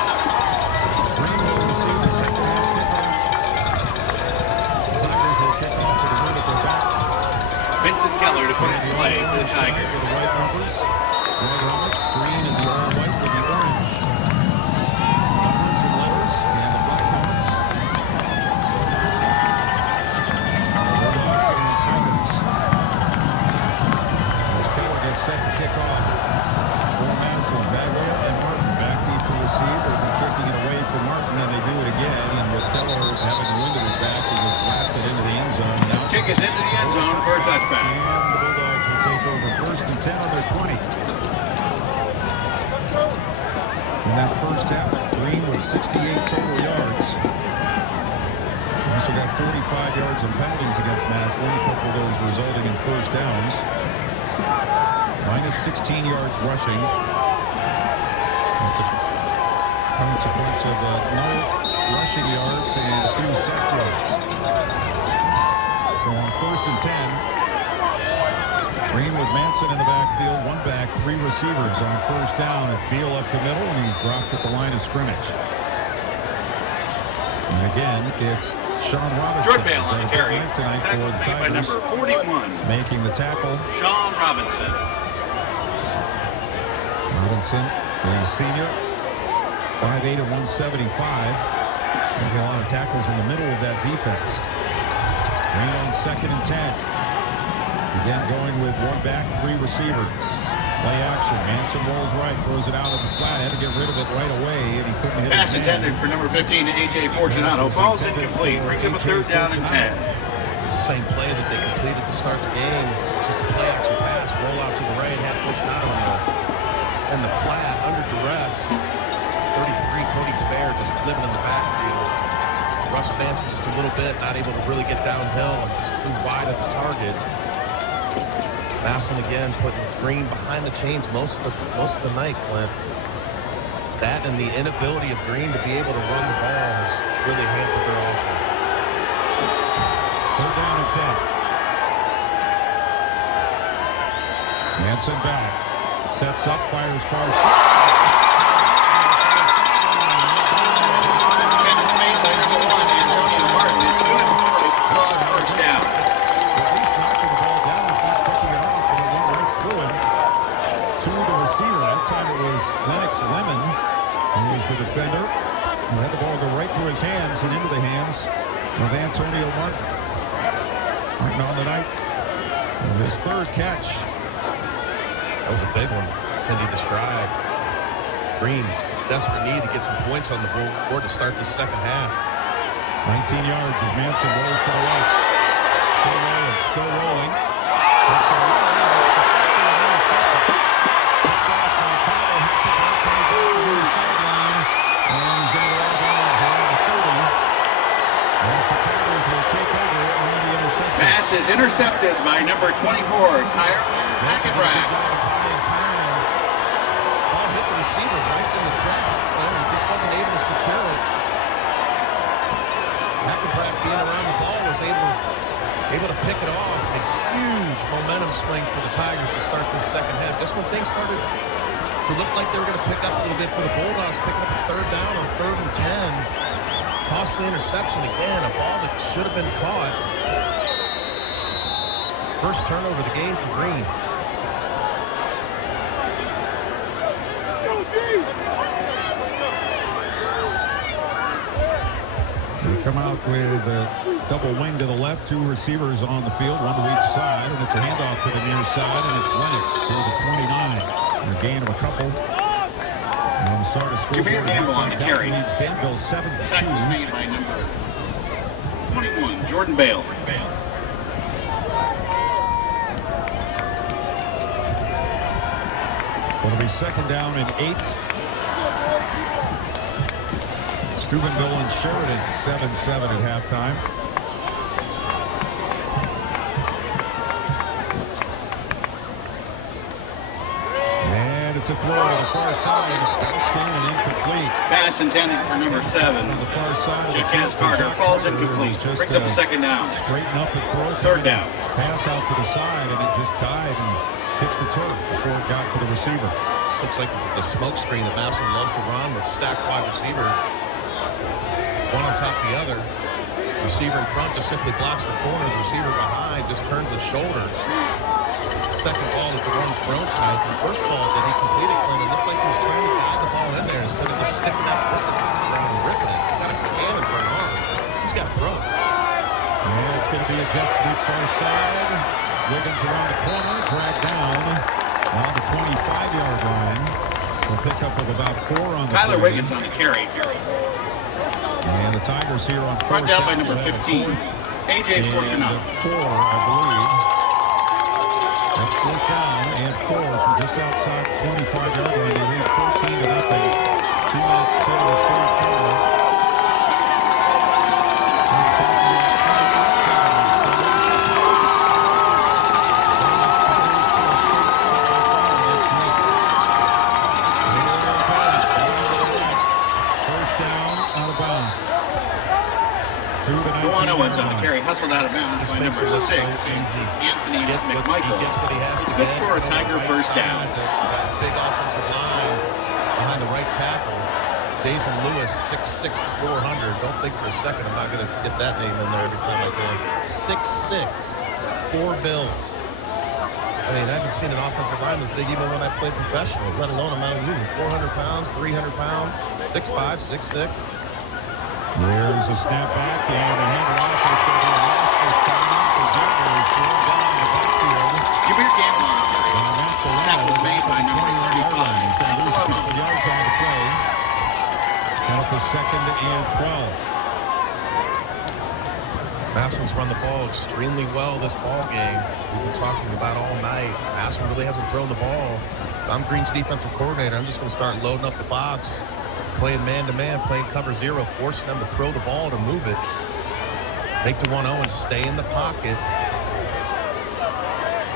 Green will receive the second half kickoff. Tigers will kick off with a win at their back. Vincent Keller to put it in play for the Tigers. With the white numbers. White helmets, green and the all white with the orange numbers and letters, and the black helmets. Bulldogs and Tigers. As Keller gets set to kick off for Massillon. Bagwell and Martin back deep to receive. They'll be kicking it away from Martin, and they do it again. And with Keller having the wind at his back, he will blast it into the end zone. Now Kick is into the end zone for a touchback. and the Bulldogs will take over 1st and 10 on their 20. In that first half, Green with 68 total yards. Also got 45 yards in penalties against Massillon, a couple of those resulting in first downs. Minus 16 yards rushing. That's a consequence of no rushing yards and a few sack yards. So on 1st and 10, Green with Manson in the backfield, one back, three receivers on 1st down. It's Beal up the middle, and he's dropped at the line of scrimmage. And again, it's Sean Robinson. Jordan Bale on the carry. Tonight for the Tackled by Tigers, number 41, making the tackle. Sean Robinson. Robinson, the senior, 5'8" and 175. Making a lot of tackles in the middle of that defense. Green on 2nd and 10. Again, going with one back, three receivers. Play action. Manson rolls right, throws it out in the flat. Had to get rid of it right away, and he couldn't hit Pass his man. intended for number 15 to A.J. Fortunato. Ball's incomplete. Brings up a 3rd down and 10. Same play that they completed to start the game. Just a play action pass, roll out to the right, had Fortunato in the flat, under duress. 33, Cody Fair just living in the backfield. Russ Manson just a little bit, not able to really get downhill and just flew wide at the target. Massillon again putting Green behind the chains most of the night, Clint. That and the inability of Green to be able to run the ball has really hampered their offense. 3rd down and 10. Manson back. Sets up, fires far side. At least knocking the ball down and not picking it off, and it went right through him to the receiver. That time it was Lennox Lemon who was the defender. He had the ball go right through his hands and into the hands of Antonio Martin. Martin on the night. And his 3rd catch. That was a big one. Cindy described. Green, desperate need to get some points on the board to start the second half. 19 yards as Manson rolls to the right. Still rolling, still rolling. Takes it away. It's the 15 second. Picked off by Tyler Hackett. Coming back to the sideline. And he's going to go out of bounds around the 30. As the Tigers will take over on the interception. Pass is intercepted by number 24, Tyler Manson did a good Hackett. job of buying time. Ball hit the receiver right in the chest. He just wasn't able to secure it. Hackenbrack being around the ball was able to pick it off. A huge momentum swing for the Tigers to start this second half. Just when things started to look like they were going to pick up a little bit for the Bulldogs, picking up a 3rd down on 3rd and 10. Costly interception again, a ball that should have been caught. First turnover of the game for Green. They come out with a double wing to the left, two receivers on the field, one to each side, and it's a handoff to the near side, and it's Lennox to the 29. A gain of a couple. And on the start of scoreboard, Jameer Gamble on the carry. leads Danville 7-2. Tackle made by number 21, Jordan Bale. So it'll be 2nd down and 8. Steubenville and Sheridan 7-7 at halftime. And It's a throw to the far side. It's bounced in and incomplete. Pass intended for number 7. On the far side of the Jacques field, Carter falls incomplete. Brings up a second down. Straighten up and throw. Third down. Pass out to the side, and it just died and hit the turf before it got to the receiver. This looks like the smoke screen that Massillon loves to run with stacked wide receivers. One on top of the other. Receiver in front just simply blocks the corner. The receiver behind just turns his shoulders. Second ball that the run's thrown tonight. The first ball that he completed, Clinton, looked like he was trying to guide the ball in there instead of just sticking that foot and ripping it. He's got a cannon for an arm. He's got to throw. And it's going to be a jet sweep far side. Wiggins around the corner, dragged down on the 25-yard line. So a pickup of about 4 on the Tyler play. Wiggins on the carry. And the Tigers here on Brought down by number 15. A.J. Fortunato. 4, I believe. That's 4th down and 4 from just outside the 25-yard line. They lead 14-0. 2 minutes into the third quarter. Owens on the carry, hustled out of bounds by number 6, Anthony McMichael. He gets what he has to Good get. for a Tiger Right first side, down. that big offensive line behind the right tackle. Jason Lewis, 6'6", 400. Don't think for a second I'm not going to get that name in there every time I can. 6'6", 4 Bills. I mean, I haven't seen an offensive line this big even when I played professional, let alone a mountain unit. 400 pounds, 300 pounds, 6'5", 6'6". There's a snap back, and they hand it off. It's going to be a loss this time for Denver. He's thrown down in the backfield. Jameer Gamble. That was made by number 35. He's going to lose a couple yards on the play. Count the 2nd and 12. Massillon's run the ball extremely well this ball game. We've been talking about all night. Massillon really hasn't thrown the ball. If I'm Green's defensive coordinator, I'm just going to start loading up the box. Playing man-to-man, playing cover 0, forcing them to throw the ball to move it. Make the 1-0 and stay in the pocket.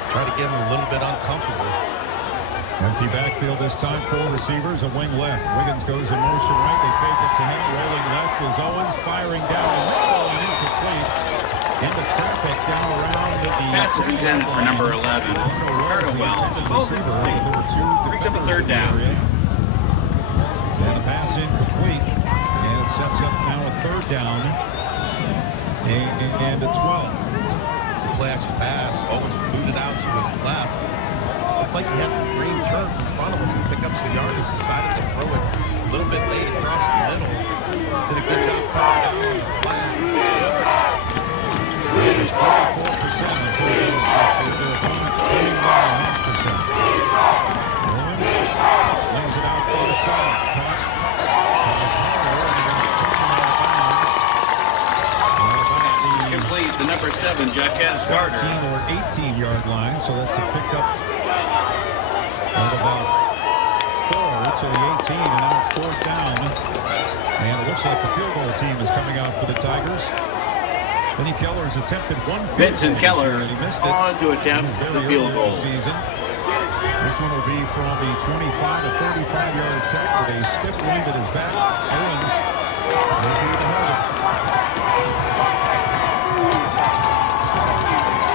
Try to get him a little bit uncomfortable. Empty backfield this time, 4 receivers, a wing left. Wiggins goes in motion right. They fake it to him. Rolling left is Owens, firing down the middle and incomplete. Into traffic down around the Pass is intended for number 11. Carter Wells. Brings up a third down. And a pass incomplete, and it sets up now a 3rd down and a 12. The play action pass, Owens booted out to his left. Looked like he had some green turf in front of him to pick up some yardage. Decided to throw it a little bit late across the middle. Did a good job coming down on the flat. There's 44% on 4 games this year. Their opponents 21.5%. Owens slings it out far side. Complete to number 7, Jacques Carter. 17 or 18-yard line, so that's a pickup of about 4 to the 18, and now it's 4th down. And it looks like the field goal team is coming out for the Tigers. Benny Keller's attempted 1 field goal. Vincent Keller and he missed it. on to attempt the field goal. Season. This one will be from the 25 to 35-yard attempt with a stiff wind at his back. Owens will be the holder.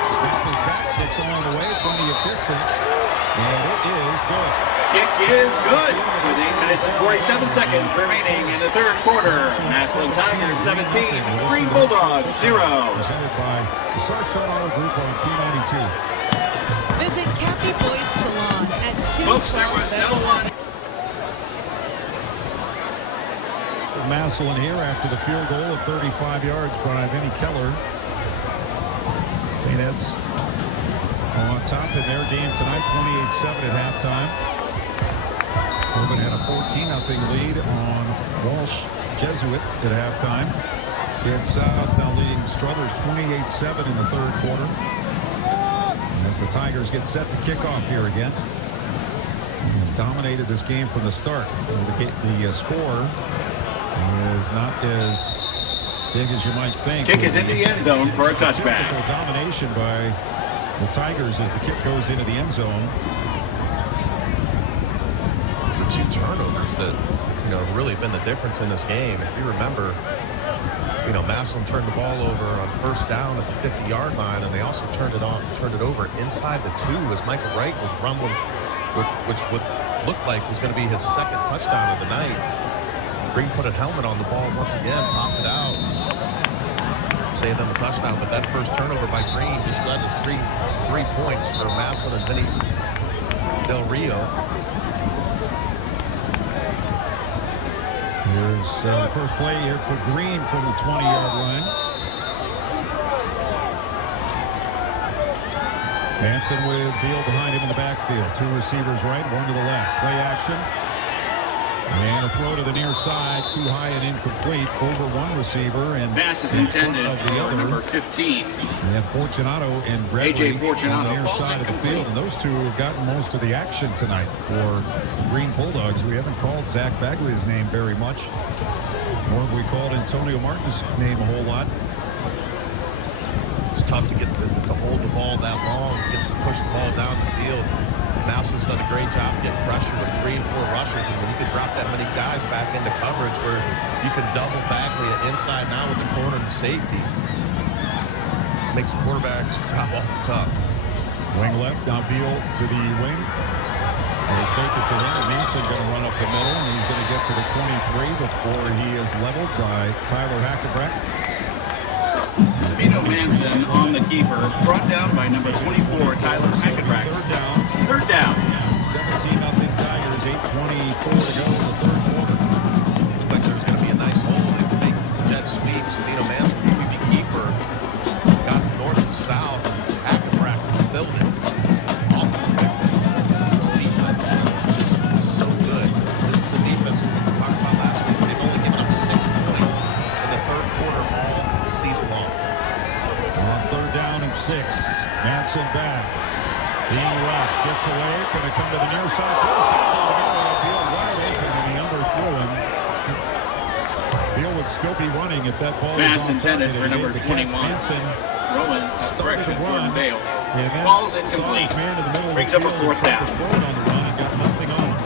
Snap is back. Kick going away from the distance, and it is good. Kick is good with 8 minutes and 47 seconds remaining in the 3rd quarter. Massillon Tigers 17, Green Bulldogs 0. Presented by the Sarson Auto Group on P92. Visit Kathy Boyd's Salon at Folks, there was no one. Massillon here after the field goal of 35 yards by Vinnie Keller. St. Ed's on top in their game tonight, 28-7 at halftime. Corbin had a 14-0 lead on Walsh Jesuit at halftime. Dan South now leading Struthers 28-7 in the 3rd quarter. As the Tigers get set to kick off here again. Dominated this game from the start. The score is not as big as you might think. Kick is into the end zone for a touchback. Statistical domination by the Tigers as the kick goes into the end zone. two turnovers that, you know, really been the difference in this game. If you remember, you know, Massillon turned the ball over on first down at the 50-yard line, and they also turned it over inside the 2 as Michael Wright was rumbling, which would look like was going to be his second touchdown of the night. Green put a helmet on the ball once again, popped it out, saved them a touchdown. But that first turnover by Green just led to three points for Massillon and Vinny Del Rio. Here's the first play here for Green from the 20-yard line. Manson with Beal behind him in the backfield. 2 receivers right, 1 to the left. Play action. And a throw to the near side, too high and incomplete. Over 1 receiver and pass is intended of the other. Number 15. We have Fortunato and Gregory A.J. Fortunato on the near side of the field, and those two have gotten most of the action tonight for Green Bulldogs. We haven't called Zach Bagley's name very much, nor have we called Antonio Martin's name a whole lot. It's tough to get to hold the ball that long, get to push the ball down the field. Massillon's done a great job of getting pressure with 3 and 4 rushers, and when you can drop that many guys back into coverage where you can double Bagley at inside now with the corner and safety, makes the quarterback's job awful tough. Wing left, now Beal to the wing. They fake it to him, and Manson going to run up the middle, and he's going to get to the 23 before he is leveled by Tyler Hackenbrack. Vito Manson on the keeper, brought down by number 24, Tyler Hackenbrack. Third down. 17-0 Tigers, 8:24 to go in the third quarter. Looked like there's going to be a nice hole. They could make jet sweep. Vito Manson, PPP keeper, got north and south, and Hackenbrack filled it. This defense is just so good. This is a defense we talked about last week. They've only given up 6 points in the third quarter all season long. On 3rd down and 6, Manson back. Being rushed, gets away, going to come to the near side. Beal wide open, and he underthrew him. Beal would still be running if that ball Pass was on intended target. for number 21. Manson Rowan started to run. Bale. And then Ball's saw incomplete. his man in the middle Brings of up the a field 4th and tried down. to throw it on the run and got nothing on it.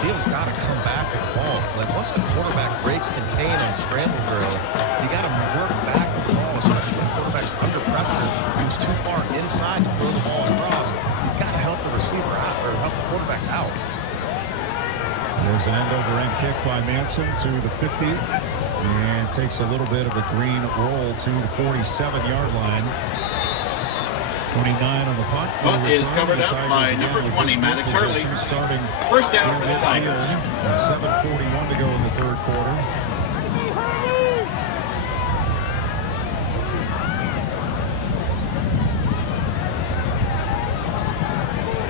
Beal's got to come back to the ball. Like, once the quarterback breaks contain on scramble drill, you got to work back to the ball, especially when the quarterback's under pressure. He was too far inside to throw the ball across. He's got to help the receiver out, or help the quarterback out. There's an end-over-end kick by Manson to the 50, and takes a little bit of a Green roll to the 47-yard line. 29 on the punt. Punt is covered up by number 20, Maddox Hurley. Starting First down for the Tigers. 7:41 to go in the third quarter.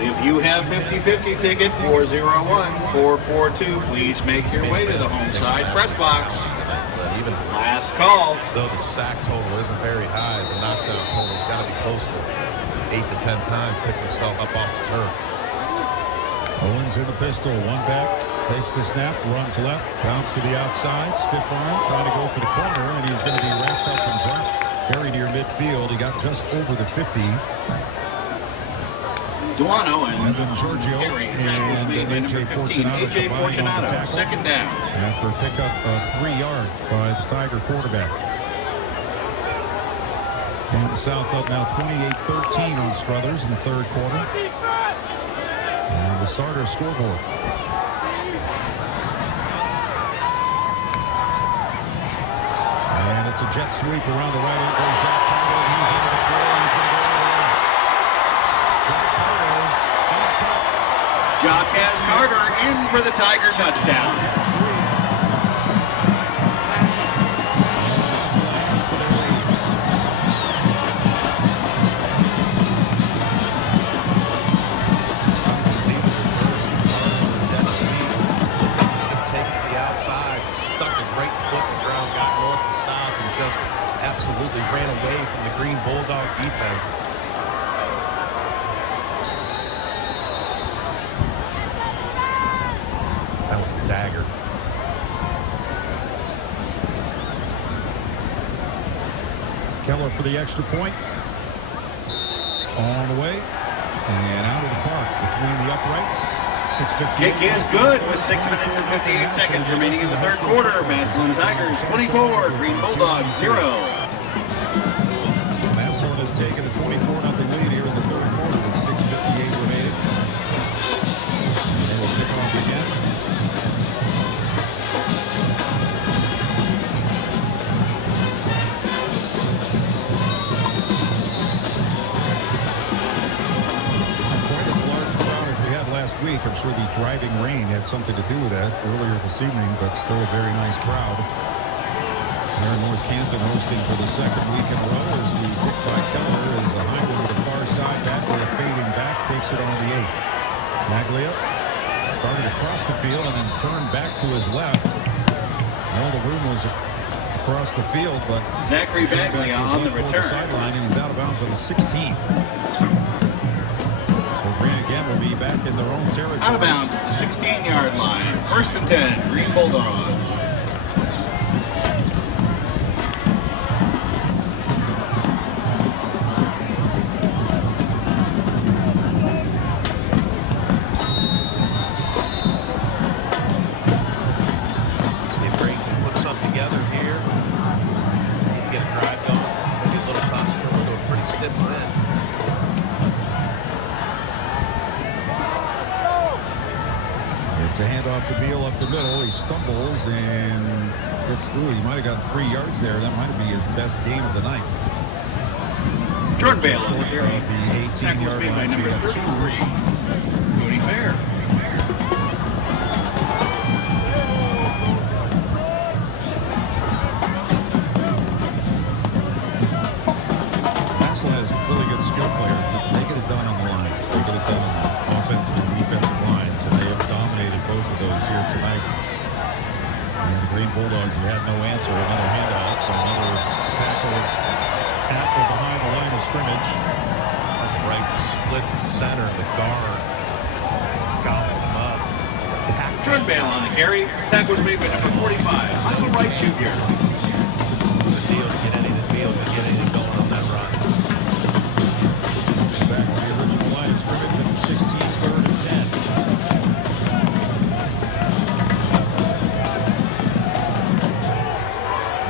If you have 50-50 ticket 401-442, please make your way to the home side press box. Even Last call. though the sack total isn't very high, the knockdown total's got to be close to 8 to 10 times, picking himself up off the turf. Owens in the pistol, 1 back, takes the snap, runs left, bounce to the outside, stiff arm, trying to go for the corner, and he's going to be wrapped up and carried near midfield. He got just over the 50. Duano and then Giorgio and A.J. Fortunato, second down. After a pickup of 3 yards by the Tiger quarterback. And South up now 28-13 on Struthers in the third quarter. And the starter scoreboard. And it's a jet sweep around the right ankle. Zach Carter, he's into the floor. He's going to go all the way. Zach Carter, untouched. Jock has Carter in for the Tiger touchdown. Jet sweep. Absolutely ran away from the Green Bulldog defense. That was a dagger. Keller for the extra point. On the way. And out of the park between the uprights. 6:58. Kick is good with 6 minutes and 58 seconds remaining in the third quarter. Massillon Tigers 24, Green Bulldogs 0. Massillon has taken a 24-0 lead here in the third quarter with 6:58 remaining. They will kick off again. Last week. I'm sure the driving rain had something to do with that earlier this evening, but still a very nice crowd. Here in North Canton hosting for the second week in a row as the kick by Keller is a high one to the far side. Maglia fading back, takes it on the 8. Maglia started across the field and then turned back to his left. All the room was across the field, but Zachary Maglia on the return. Sideline, and he's out of bounds on the 16. Green again will be back in their own territory. Out of bounds at the 16-yard line. 1st and 10, Green Bulldogs. See if Green can put something together here. Get a drive going. Maybe a little tough, still into a pretty stiff win. It's a handoff to Beal up the middle. He stumbles and gets through. He might have got 3 yards there. That might be his best game of the night. Jordan Bale on the carry. The 18-yard line. By number 33, Cody Fair. Massillon has really good skill players, but they get it done on the lines. They get it done on the offensive and defensive lines, and they have dominated both of those here tonight. And the Green Bulldogs have had no answer. Another handoff, another tackle at or behind the line of scrimmage. Right split center, the guard gobbled him up. Jordan Bale on the carry. Tackle was made by number 45, Michael Wright Jr. The field to get anything going on that run. Back to the original line of scrimmage at 16, 3rd and 10.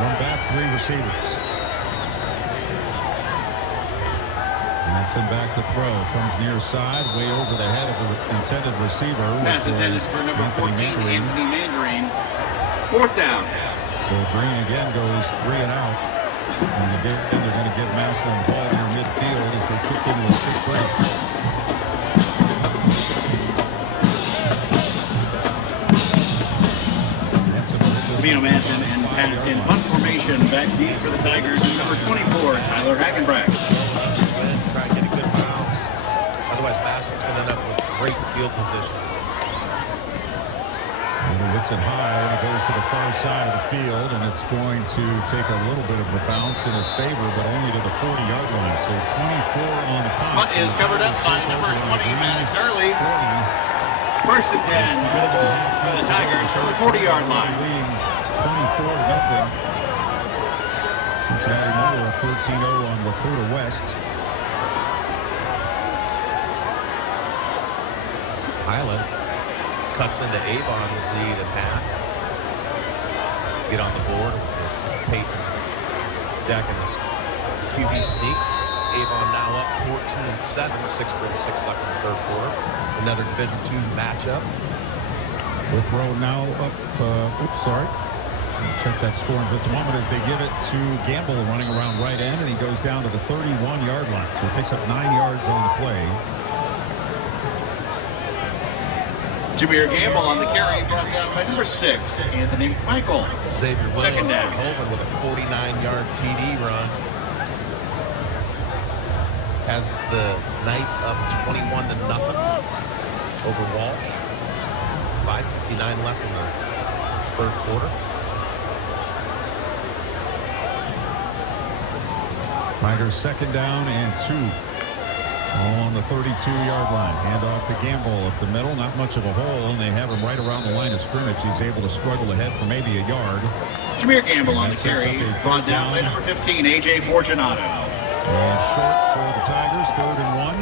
One back, 3 receivers. Johnson back to throw. Comes near side, way over the head of the intended receiver. Pass intended for number 14, Anthony Mandarine. 4th down. So Green again goes 3 and out. And again, they're going to give Massillon the ball near midfield as they kick into the stick breaks. Camino Manson in punt formation back deep for the Tigers. Number 24, Tyler Hagenbrack. Try to get a good bounce. Otherwise, Massillon's going to end up with great field position. And he hits it high, and it goes to the far side of the field, and it's going to take a little bit of a bounce in his favor, but only to the 40-yard line. So 24 on the punt. Punt is covered up by number 20, Maddox Early. 1st and 10 for the Tigers from the 40-yard line. Leading 24-0. Cincinnati Motor 13-0 on Lakota West. Highland cuts into Avon with lead at half. Get on the board. Peyton Deck in this QB sneak. Avon now up 14-7, 6:46 left in the third quarter. Another Division II matchup. With Rowe now up, sorry. Check that score in just a moment as they give it to Gamble running around right end, and he goes down to the 31-yard line. So he picks up 9 yards on the play. Jameer Gamble on the carry, brought down by number 6, Anthony Michael. Xavier Williams Second down. Holman with a 49-yard TD run. Has the Knights up 21-0 over Walsh. 5:59 left in the third quarter. Tigers 2nd down and 2 on the 32-yard line. Hand off to Gamble up the middle. Not much of a hole, and they have him right around the line of scrimmage. He's able to struggle ahead for maybe a yard. Jameer Gamble on the carry, brought down by number 15, A.J. Fortunato. And short for the Tigers, 3rd and 1.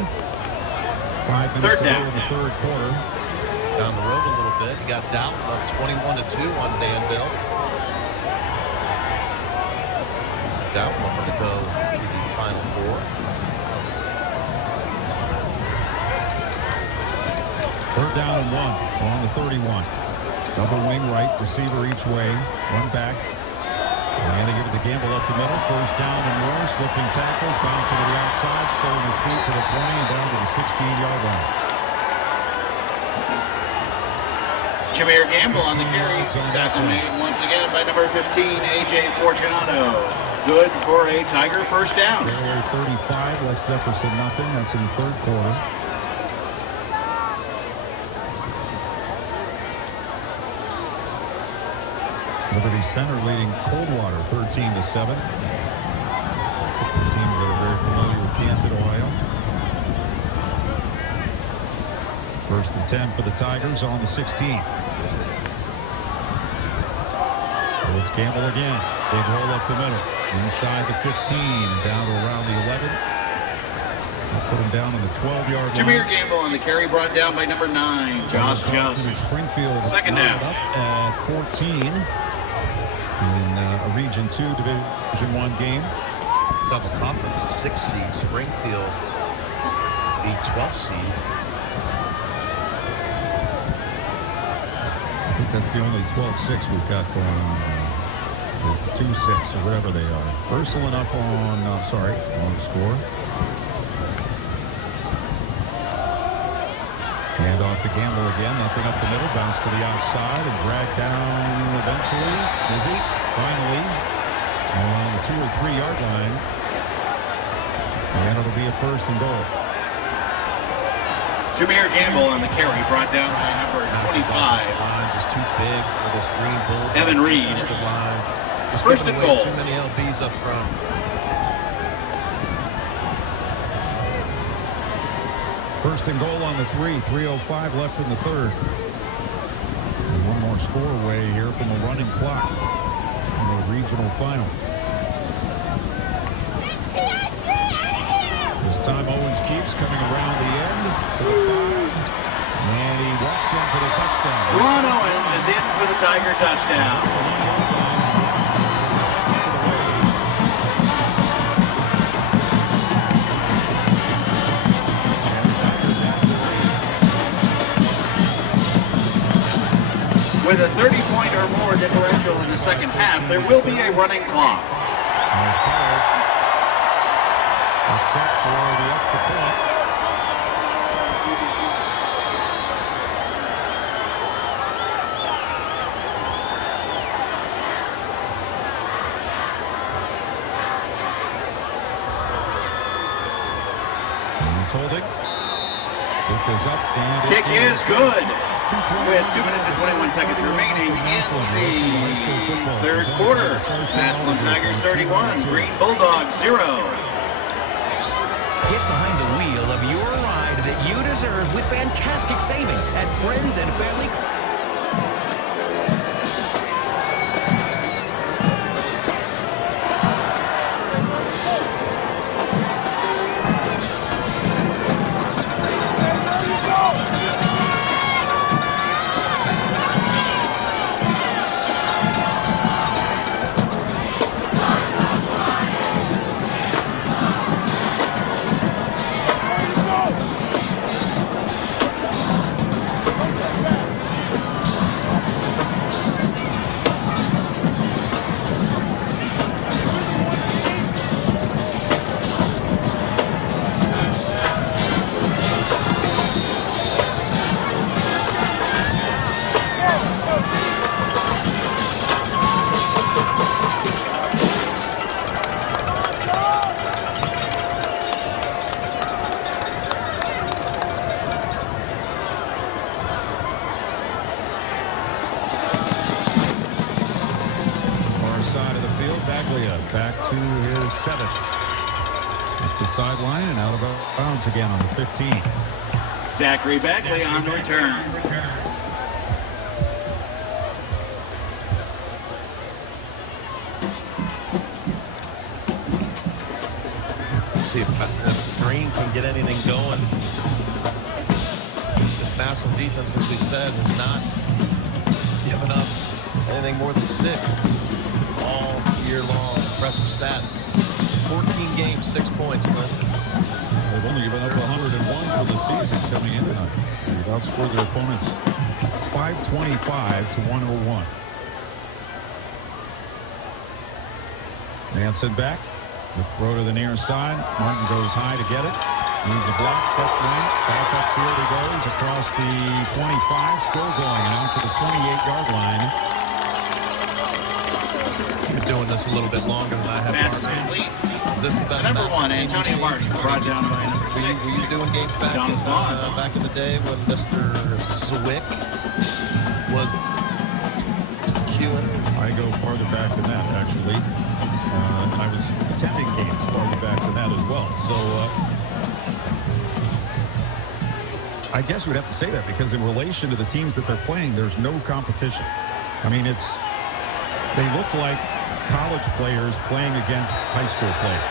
5 minutes to go in the third quarter. down the road a little bit. You got Dalton up 21-2 on Danville. Dalton looking to go to the Final Four. Third down and 1 on the 31. Double wing right, receiver each way, one back. And they give it to Gamble up the middle. First down and more. Slipping tackles, bouncing to the outside, stolen his feet to the 20 and down to the 16-yard line. Jameer Gamble on the carry. Tackle made once again by number 15, A.J. Fortunato. Good for a Tiger first down. Fairway 35, left Jefferson nothing. That's in the third quarter. Liberty Center leading Coldwater 13-7. The teams that are very familiar with Canton, Ohio. First and 10 for the Tigers on the 16. It's Gamble again. Big hole up the middle. Inside the 15 and down to around the 11. They'll put him down on the 12-yard line. Jameer Gamble on the carry, brought down by number 9, Josh Just. Springfield Second down. up at 14 in a Region 2 Division 1 game. Double conference 6 seed. Springfield the 12th seed. I think that's the only 12-6 we've got going on. 2-6 or whatever they are. Ursuline up on, sorry, on the score. Hand off to Gamble again. Nothing up the middle. Bounce to the outside and dragged down eventually. Is he? Finally. On the 2 or 3 yard line. And it'll be a first and goal. Jameer Gamble on the carry, brought down by number 25. Line just too big for this Green Bull. Evan Reed. Line. Just First giving and away goal. too many LBs up front. First and goal on the 3. 3:05 left in the third. And one more score away here from the running clock in the regional final. This time Owens keeps coming around the end to the 5. And he walks in for the touchdown. Ron Owens is in for the Tiger touchdown. With a 30-point or more differential in the second half, there will be a running clock. There's Pollard. That's set for the extra point. And he's holding. Kick is up. And Kick is good. With 2 minutes and 21 seconds remaining in the third quarter. Massillon Tigers 31, Green Bulldogs 0. Get behind the wheel of your ride that you deserve with fantastic savings at Friends and Family. Back to his 7th. Up the sideline and out of bounds again on the 15. Zachary Bagley on the return. See if Green can get anything going. This Massillon defense, as we said, has not given up anything more than 6 all year long. Impressive stat. 14 games, 6 points, Glenn. They've only given up 101 for the season coming in tonight. They've outscored their opponents 525 to 101. Manson back. The throw to the near side. Martin goes high to get it. Needs a block. That's right. Back upfield he goes across the 25. Still going and out to the 28-yard line. You're doing this a little bit longer than I have. Is this the best Number match 1, team Antonio you've Martin, seen? brought down by number 6. Were you doing games back in the day when Mr. Swick was queuing? I go farther back than that, actually. I was attending games farther back than that as well. So I guess we'd have to say that because in relation to the teams that they're playing, there's no competition. I mean, they look like college players playing against high school players.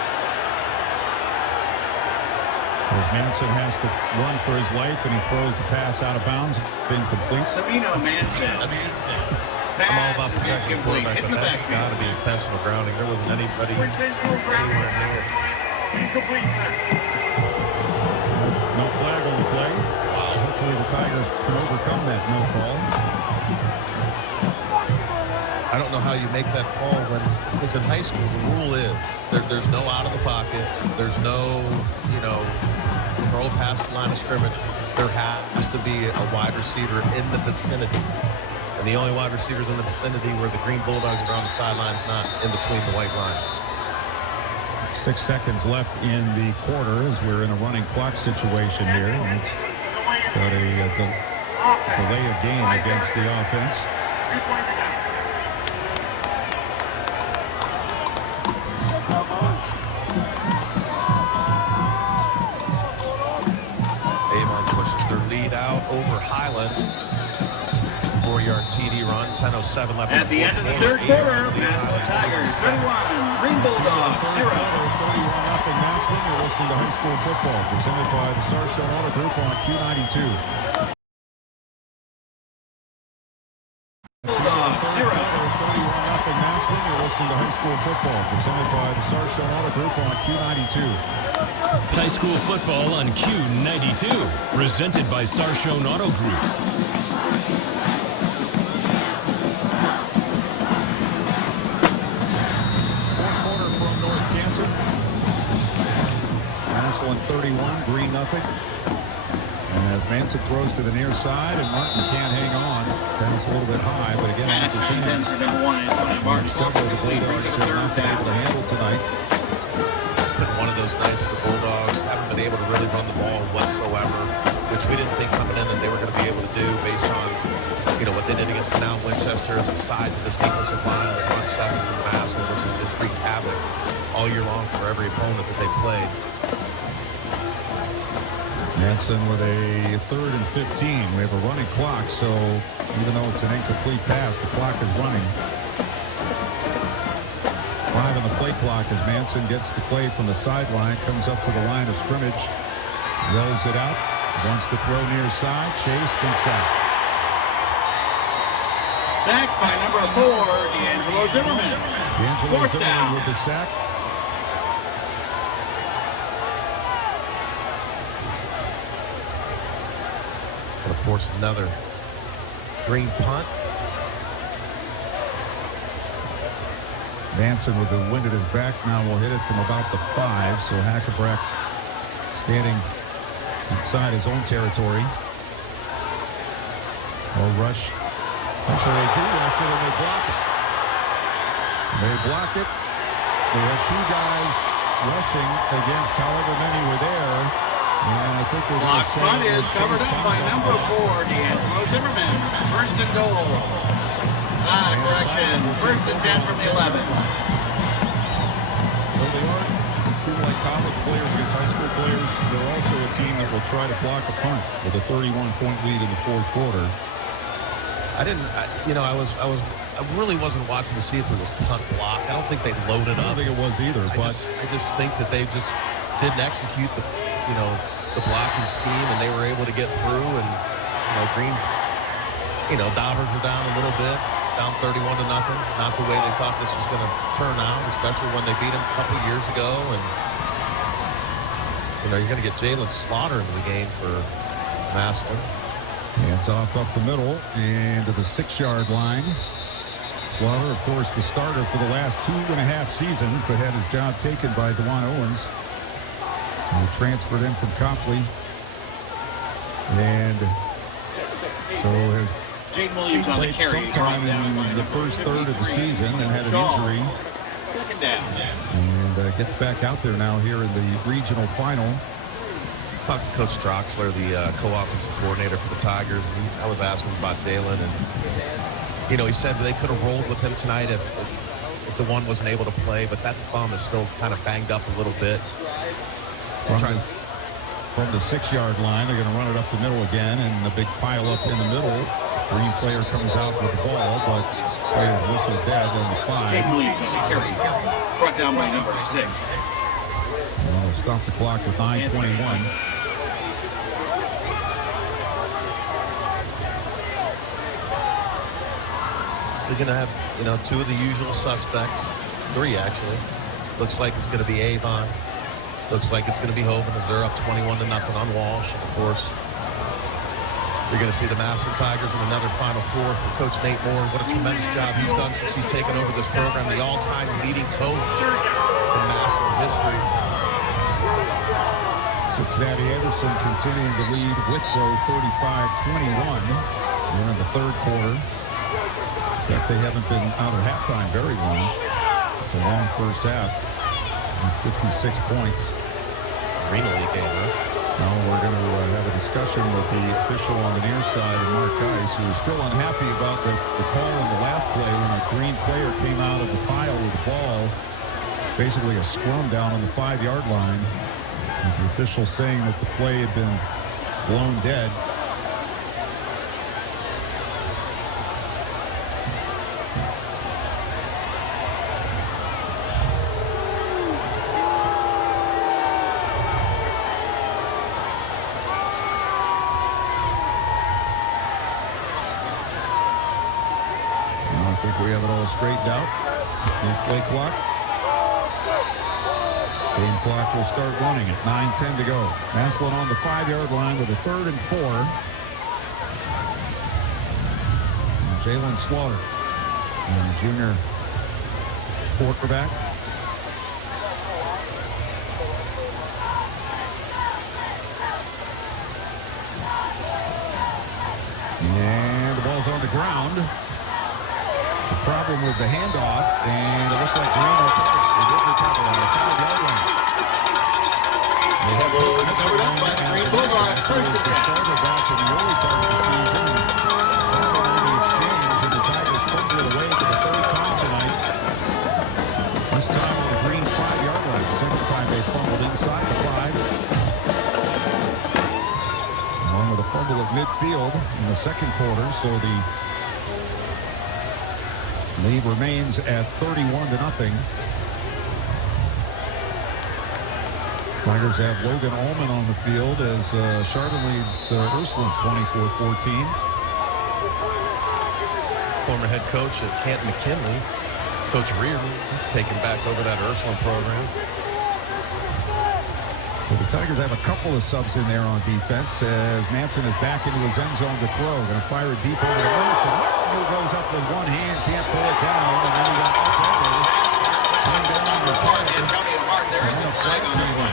As Manson has to run for his life and he throws the pass out of bounds, incomplete. Sabino Manson. I'm all about protecting the quarterback, but that's got to be intentional grounding. There wasn't anybody anywhere near it. No flag on the play. Hopefully the Tigers can overcome that no call. I don't know how you make that call when, because in high school, the rule is there's no out of the pocket. There's no, throw past the line of scrimmage. There has to be a wide receiver in the vicinity. And the only wide receivers in the vicinity where the Green Bulldogs are on the sidelines, not in between the white line. 6 seconds left in the quarter as we're in a running clock situation here. And it's got a delay of game against the offense. Avon pushes their lead out over Highland. 4-yard TD run, 10:07 left. At the end of the third quarter, Massillon Tigers 31, Green Bulldogs 0. 31-0 Massillon. You're listening to High School Football, presented by the Sarshone Auto Group on Q92. Bulldogs 0. 31-0 Massillon. You're listening to High School Football, presented by the Sarshone Auto Group on Q92. High school football on Q92, presented by Sarshone Auto Group. Massillon 31, Green nothing. And as Manson throws to the near side, and Martin can't hang on. That's a little bit high, but again, Pass intended for number 1, Antonio Martin. Several of the Bulldogs have not been able to handle tonight. It's been one of those nights for the Bulldogs. Haven't been able to really run the ball whatsoever, which we didn't think coming in that they were going to be able to do based on, what they did against Canal Winchester and the size of this defensive line, the front seven from Massillon, which has just wreaked havoc all year long for every opponent that they played. Manson with a 3rd and 15. We have a running clock, so even though it's an incomplete pass, the clock is running. 5 on the play clock as Manson gets the play from the sideline, comes up to the line of scrimmage, rolls it out, wants to throw near side, chased and sacked. Sacked by number 4, D'Angelo Zimmerman. D'Angelo Zimmerman with the sack. Going to force another Green punt. Manson with the wind at his back now will hit it from about the 5, so Hackebrack standing inside his own territory. They'll rush. Actually, they do rush it and they block it. They block it. They have 2 guys rushing against however many were there. And I think they're Block punt is covered up by number 4, D'Angelo Zimmerman. 1st and goal. Correction. 1st and 10 from the 11. Well, they are. It seems like college players against high school players. They're also a team that will try to block a punt with a 31-point lead in the 4th quarter. I really wasn't watching to see if it was punt block. I don't think they loaded up. I don't think it was either, but I just think that they just didn't execute the blocking scheme, and they were able to get through and Green's, Dobbers are down a little bit, down 31-0. Not the way they thought this was going to turn out, especially when they beat them a couple years ago. And, you're going to get Jalen Slaughter into the game for Massillon. Hands off up the middle and to the 6-yard line. Slaughter, of course, the starter for the last 2.5 seasons, but had his job taken by DeJuan Owens. He transferred in from Copley. And so has Jake Williams on the played carry. sometime in the first third of the season and had an injury. Second down. And gets back out there now here in the regional final. Talked to Coach Troxler, the co-offensive coordinator for the Tigers, and I was asking him about Jalen, and he said they could have rolled with him tonight if DeJuan wasn't able to play, but that thumb is still kind of banged up a little bit. From the 6-yard line, they're going to run it up the middle again, and a big pile up in the middle. Green player comes out with the ball, but player's whistled dead on the 5. Jake Williams on the carry. Brought down by number 6. Well, stop the clock with 9:21. So you're going to have, two of the usual suspects. 3, actually. Looks like it's going to be Avon. Looks like it's going to be Hoban as they're up 21-0 on Walsh. And of course, you're going to see the Massillon Tigers in another Final Four for Coach Nate Moore. What a tremendous job he's done since he's taken over this program. The all-time leading coach in Massillon history. Cincinnati Anderson continuing to lead Withrow 35-21. We're in the third quarter. But they haven't been out of halftime very long. It's a long first half. 56 points. Arena League game, huh? Now we're going to have a discussion with the official on the near side, Mark Geis, who is still unhappy about the call in the last play when a Green player came out of the pile with the ball. Basically a scrum down on the 5-yard line. With the official saying that the play had been blown dead. We have it all straightened out. The play clock. Game clock will start running at 9:10 to go. Massillon on the 5-yard line with a 3rd and 4. And Jalen Slaughter, the junior quarterback. And the ball's on the ground. The problem with the handoff, and it looks like Green will play. They did recover on the 5-yard line. They have covered up by the Green Bulldogs. The starter back in the early part of the season. Fumbled on the exchange, and the Tigers fumbled it away for the 3rd time tonight. This time on the Green 5-yard line. The second time they fumbled inside the 5. Along with a fumble at midfield in the second quarter, so the lead remains at 31-0. Tigers have Logan Ullman on the field as Chardon leads Ursuline 24-14. Former head coach at Canton McKinley, Coach Reardon, taking back over that Ursuline program. So the Tigers have a couple of subs in there on defense as Manson is back into his end zone to throw. Going to fire it deep over the middle. Who goes up with one hand, can't pull it down, and then he got upended. Came down on his head. There is a flag on the play.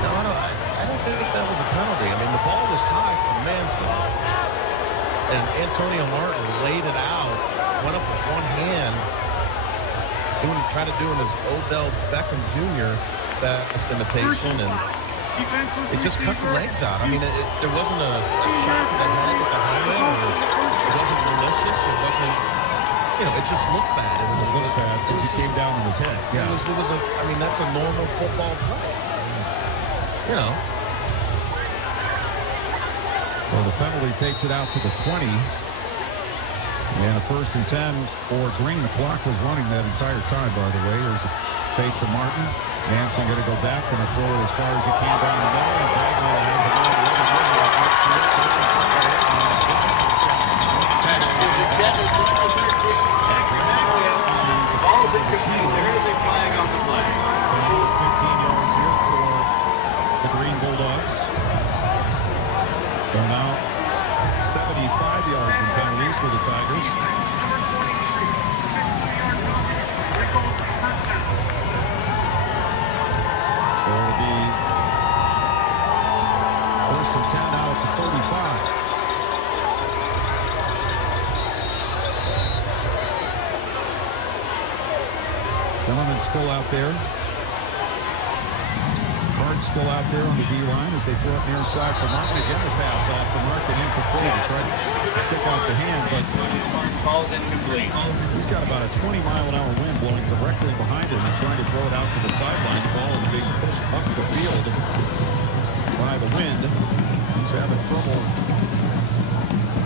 No, I don't think that was a penalty. I mean, the ball was high from Manson, and Antonio Martin laid it out, went up with one hand, trying to do his Odell Beckham Jr. best imitation, and it just cut the legs out. I mean, there wasn't a shot to the head with the helmet, or it wasn't malicious, it wasn't, it just looked bad. It was a little bad because he came down on his head. Yeah. It was I mean, that's a normal football play. So the penalty takes it out to the 20. And a 1st and 10 for Green. The clock was running that entire time, by the way. There's a fake to Martin. Manson going to go back and throw it as far as he can down the middle. And Bagley has it over the other way. Ball's incomplete. There is a flag on the play. So 15 yards here for the Green Bulldogs. So now 75 yards in penalties for the Tigers. So it'll be first and 10 now at the 35. Zimmerman's still out there. Hart's still out there on the D-line as they throw it near side for Martin. Again, the pass off the mark and incomplete. He tried to stick out the hand, but Ball's incomplete. he's got about a 20-mile-an-hour wind blowing directly behind him and trying to throw it out to the sideline. The ball is being pushed up the field by the wind. He's having trouble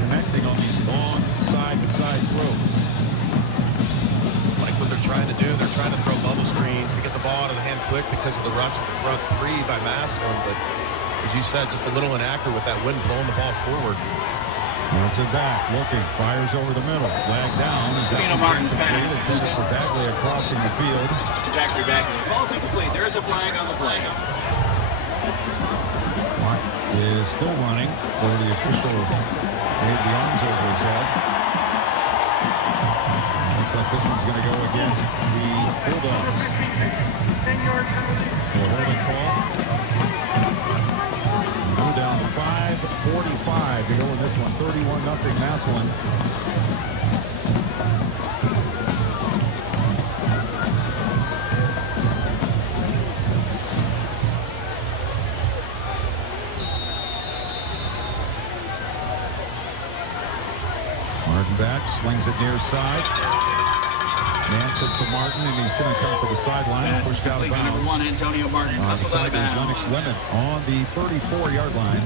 connecting on these long side-to-side throws. Like what they're trying to do, they're trying to throw bubble screens to get the ball out of the hand quick because of the rush of the front three by Massillon. But as you said, just a little inaccurate with that wind blowing the ball forward. Nelson back, looking, fires over the middle, flag down. Martin's back. Intended for Bagley crossing the field. Zachary Bagley. Ball's incomplete. There is a flag on the play. Martin is still running, though the official made the arms over his head. Looks like this one's going to go against the Bulldogs. So a holding call. Go down to 5:45 to go in this one. 31-0 Massillon. Martin back, slings it near side. Manson to Martin, and he's going to come for the sideline. Pushed out of bounds. Number 1, Antonio Martin. The Tigers, Lennox Lemon on the 34-yard line.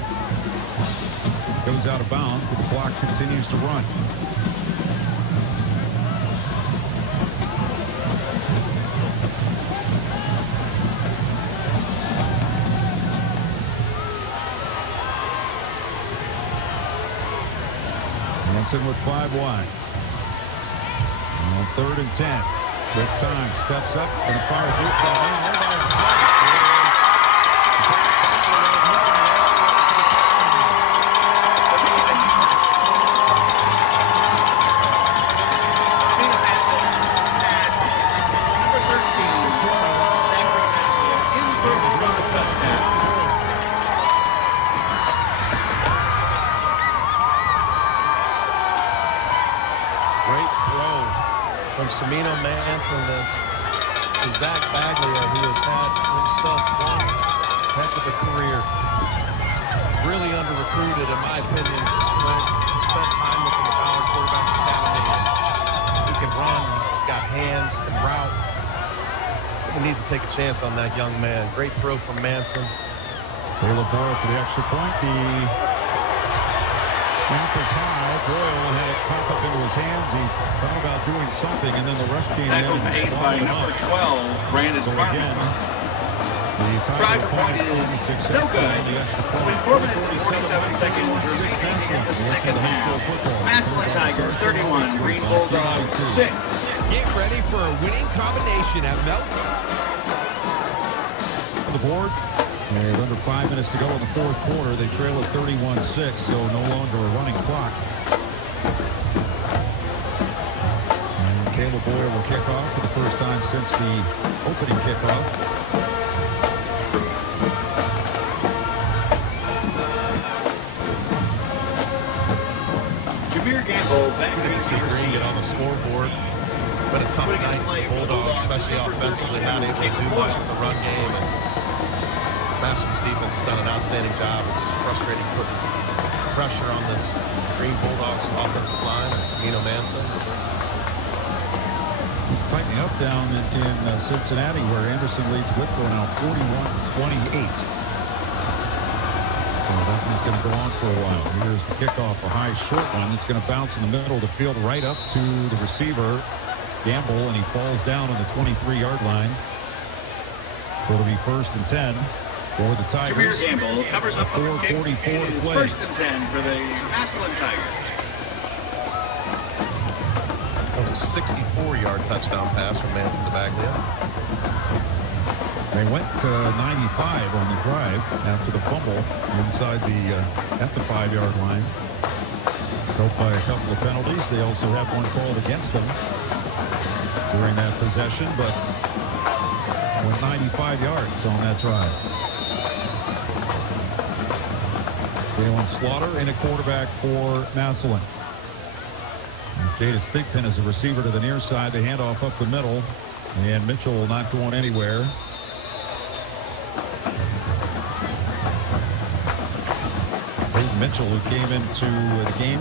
Goes out of bounds, but the clock continues to run. Manson with 5 wide. On 3rd and 10. Good time. Steps up and fires roots on in. All by himself. Semino Manson to Zach Bagley, who has had himself one heck of a career. Really under-recruited, in my opinion. He spent time with the Ballard Quarterback Academy. He can run, he's got hands, can route. He needs to take a chance on that young man. Great throw from Manson. Caleb Boyle for the extra point. The snap is high. Boyle had it pop up into his hands. He thought about doing something, and then the rush came in and swallowed him up. 12, Brandon So again, the Drive Tiger point point is successful no good. on the extra point. 4 minutes and 47 seconds 6 minutes remaining in left. the We'll second see high school half. football. Massillon Tigers 31, Green Bulldogs 6. Get ready for a winning combination at Melton. The board. And under 5 minutes to go in the 4th quarter. They trail at 31-6, so no longer a running clock. And Caleb Boyle will kick off for the first time since the opening kickoff. Jameer Gamble back Good to see Green get on the scoreboard. Been a tough night for the Bulldogs, especially offensively, not able to do much with the run game. And Massillon's defense has done an outstanding job. It's just frustrating putting pressure on this Green Bulldogs offensive line. It's Semino Manson. It's tightening up down in Cincinnati, where Anderson leads Whitco now 41-28. That one's going to go on for a while. Here's the kickoff, a high short one. It's going to bounce in the middle of the field right up to the receiver, Gamble, and he falls down on the 23-yard line. So it'll be 1st and 10 for the Tigers. Jameer Gamble covers up the kick. 4:44 to It is play. 1st and 10 for the Massillon Tigers. 64-yard touchdown pass from Manson to Baglia. They went to 95 on the drive after the fumble inside at the 5-yard line. Helped by a couple of penalties. They also had one called against them during that possession, but went 95 yards on that drive. Jalen Slaughter in a quarterback for Massillon. Jadis Thigpen is a receiver to the near side. The handoff up the middle, and Mitchell not going anywhere. Mitchell, who came into the game,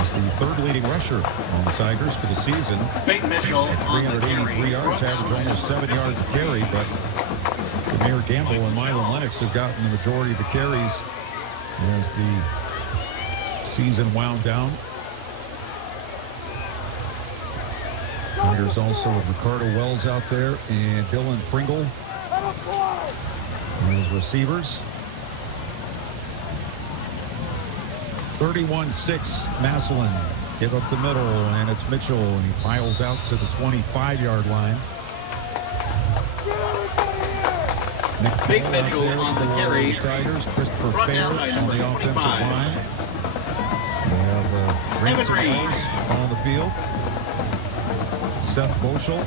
is the third leading rusher on the Tigers for the season. Peyton Mitchell on the 383 yards, average almost 7 yards a carry, but Demir Gamble and Milo Lennox have gotten the majority of the carries as the season wound down. Tigers also with Ricardo Wells out there and Dylan Pringle as receivers. 31-6 Massillon. Give up the middle, and it's Mitchell, and he piles out to the 25-yard line. Big Mitchell on the carry. Tigers. Christopher Fair on the offensive line. We have Ransom Rose on the field. Seth Boschel.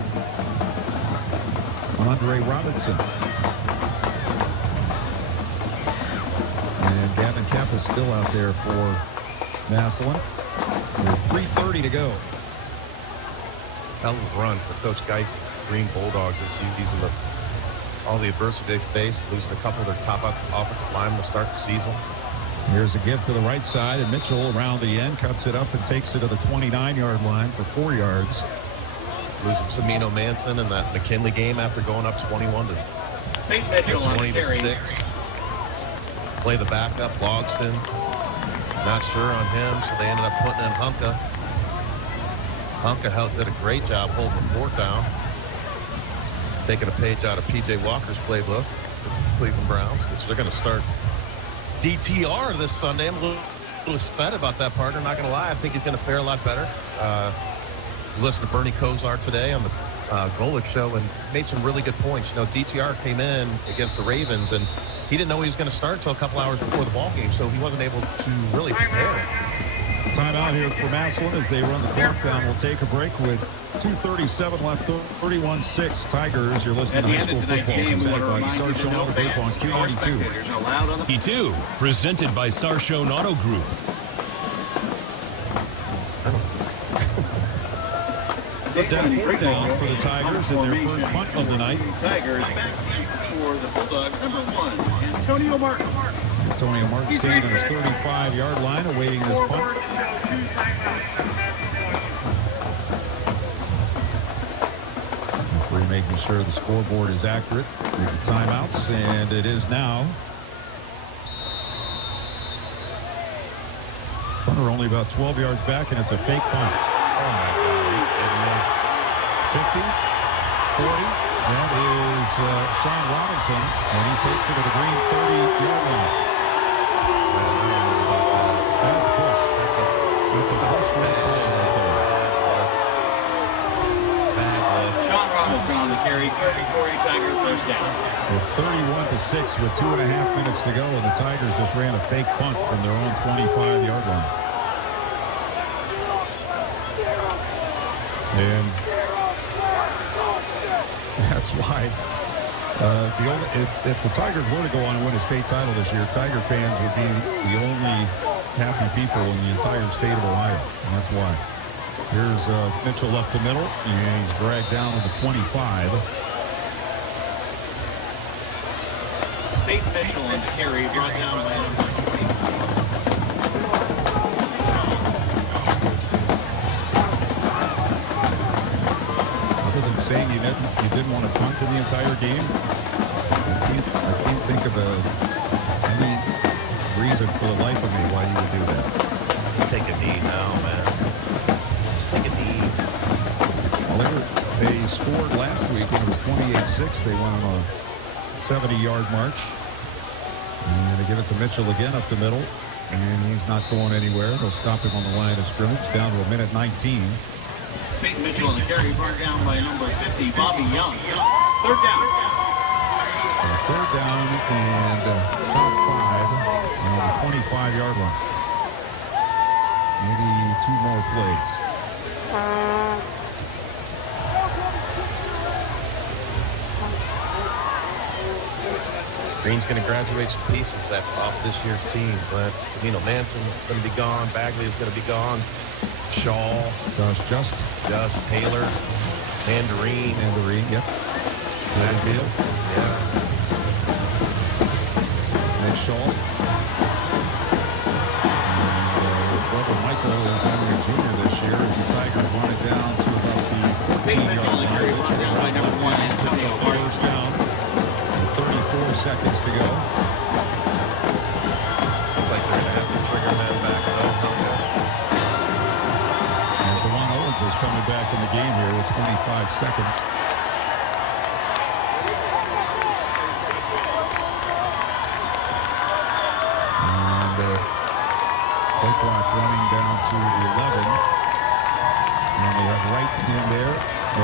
Andre Robinson. And Gavin Kapp is still out there for Massillon. With 3:30 to go. Hell of a run for Coach Geist's Green Bulldogs this season. All the adversity they faced, losing a couple of their top offensive linemen to start the season. Here's a give to the right side, and Mitchell around the end cuts it up and takes it to the 29-yard line for 4 yards. Losing Samino Manson in that McKinley game after going up 21 to 20 to 6. Play the backup, Logston. Not sure on him, so they ended up putting in Hunka. Hunka did a great job holding the fort down. Taking a page out of P.J. Walker's playbook for the Cleveland Browns, which they're going to start DTR this Sunday. I'm a little excited about that, partner. Not going to lie. I think he's going to fare a lot better. Listened to Bernie Kosar today on the Golick show and made some really good points. You know, DTR came in against the Ravens, and he didn't know he was going to start until a couple hours before the ball game, so he wasn't able to really prepare. Timeout here for Massillon as they run the clock down. We'll take a break with 2:37 left. 31-6 Tigers. You're listening to High School Football presented by Sarchon Auto Group on Q92. E2 presented by Sarchon Auto Group. Down for the Tigers in their first punt of the night. Tigers back for the Bulldogs, number 1, Antonio Martin. Antonio Martin standing on his 35-yard line awaiting this punt. We're making sure the scoreboard is accurate with the timeouts, and it is now. Punter only about 12 yards back, and it's a fake punt. Oh, my God. 50, 40, that is Sean Robinson, and he takes it to the green 30-yard line. Bad push. That's a push right there. Sean Robinson on the carry, 30-40 Tigers first down. It's 31-6 with 2.5 minutes to go, and the Tigers just ran a fake punt from their own 25-yard line. And that's why if the Tigers were to go on and win a state title this year, Tiger fans would be the only happy people in the entire state of Ohio, and that's why. Here's Mitchell up the middle, and he's dragged down to the 25. Peyton Mitchell on the carry, brought down by number 20. Saying you didn't want to punt in the entire game. I can't think of any reason for the life of me why you would do that. Let's take a knee now, man. Let's take a knee. Well, they scored last week when it was 28-6. They went on a 70-yard march. And they give it to Mitchell again up the middle. And he's not going anywhere. They'll stop him on the line of scrimmage down to a minute 19. Peyton Mitchell on the carry, brought down by number 50, Bobby Young. Third down. Third down and about 5 on the 25-yard line. Maybe 2 more plays. Green's going to graduate some pieces off this year's team, but Manson is going to be gone. Bagley is going to be gone. Shaw. Just Taylor. Mandarine, yep. Matfield. Yeah. Nick Shaw. And brother Michael is only a junior this year as the Tigers run it down to about the 14-yard line. By number 1, Picks up first down. 34 seconds to go. It's like they're going to have the trigger man back. And Dewan Owens is coming back in the game here with 25 seconds. And play clock running down to 11. And they have Wright in there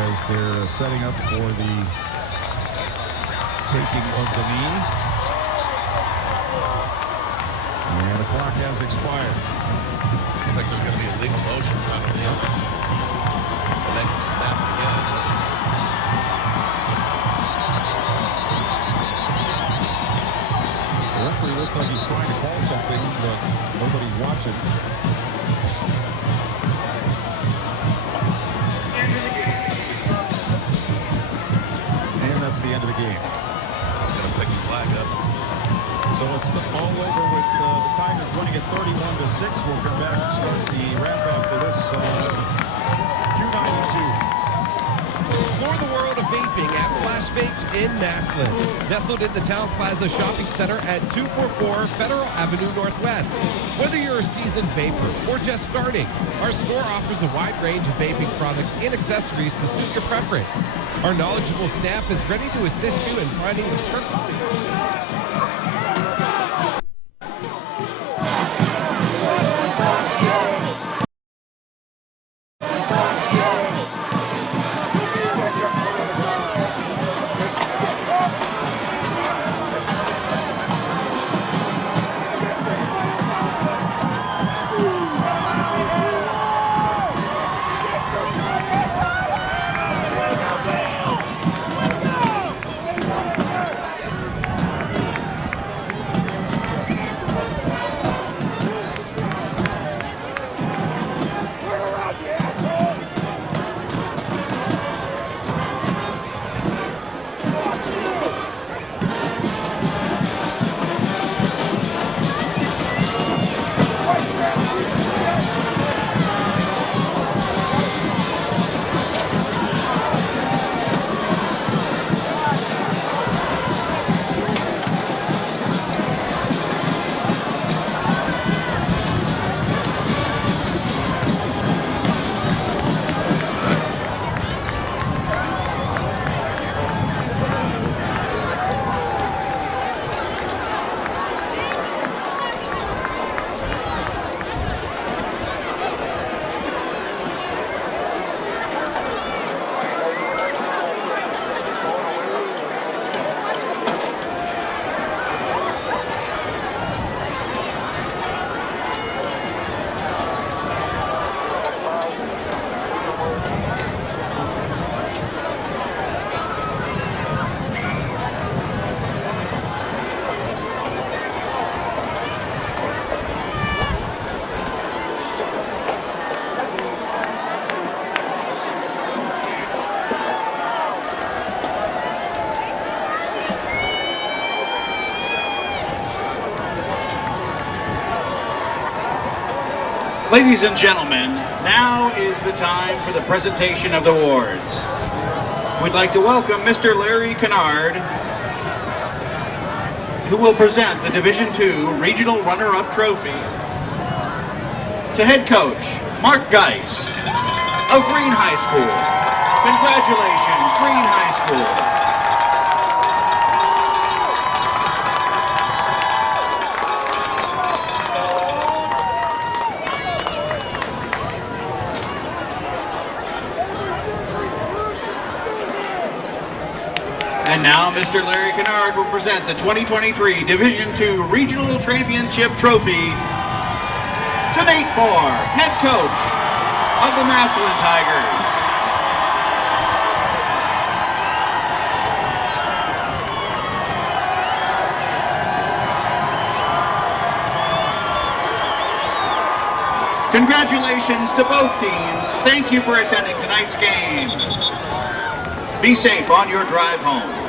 as they're setting up for the taking of the knee. And the clock has expired. Looks like there's going to be a legal motion probably on this. And then you snap again. The referee looks like he's trying to call something, but nobody's watching. And that's the end of the game. He's going to pick the flag up. So it's all over with the Tigers winning at 31-6. We'll come back and start the wrap after this Q92. Explore the world of vaping at Flash Vapes in Massillon. Nestled in the Town Plaza Shopping Center at 244 Federal Avenue Northwest. Whether you're a seasoned vapor or just starting, our store offers a wide range of vaping products and accessories to suit your preference. Our knowledgeable staff is ready to assist you in finding the perfect... Ladies and gentlemen, now is the time for the presentation of the awards. We'd like to welcome Mr. Larry Kennard, who will present the Division II Regional Runner-Up Trophy to head coach Mark Geis of Green High School. Congratulations, Green High School. And now Mr. Larry Kennard will present the 2023 Division II Regional Championship Trophy to Nate Moore, head coach of the Massillon Tigers. Congratulations to both teams. Thank you for attending tonight's game. Be safe on your drive home.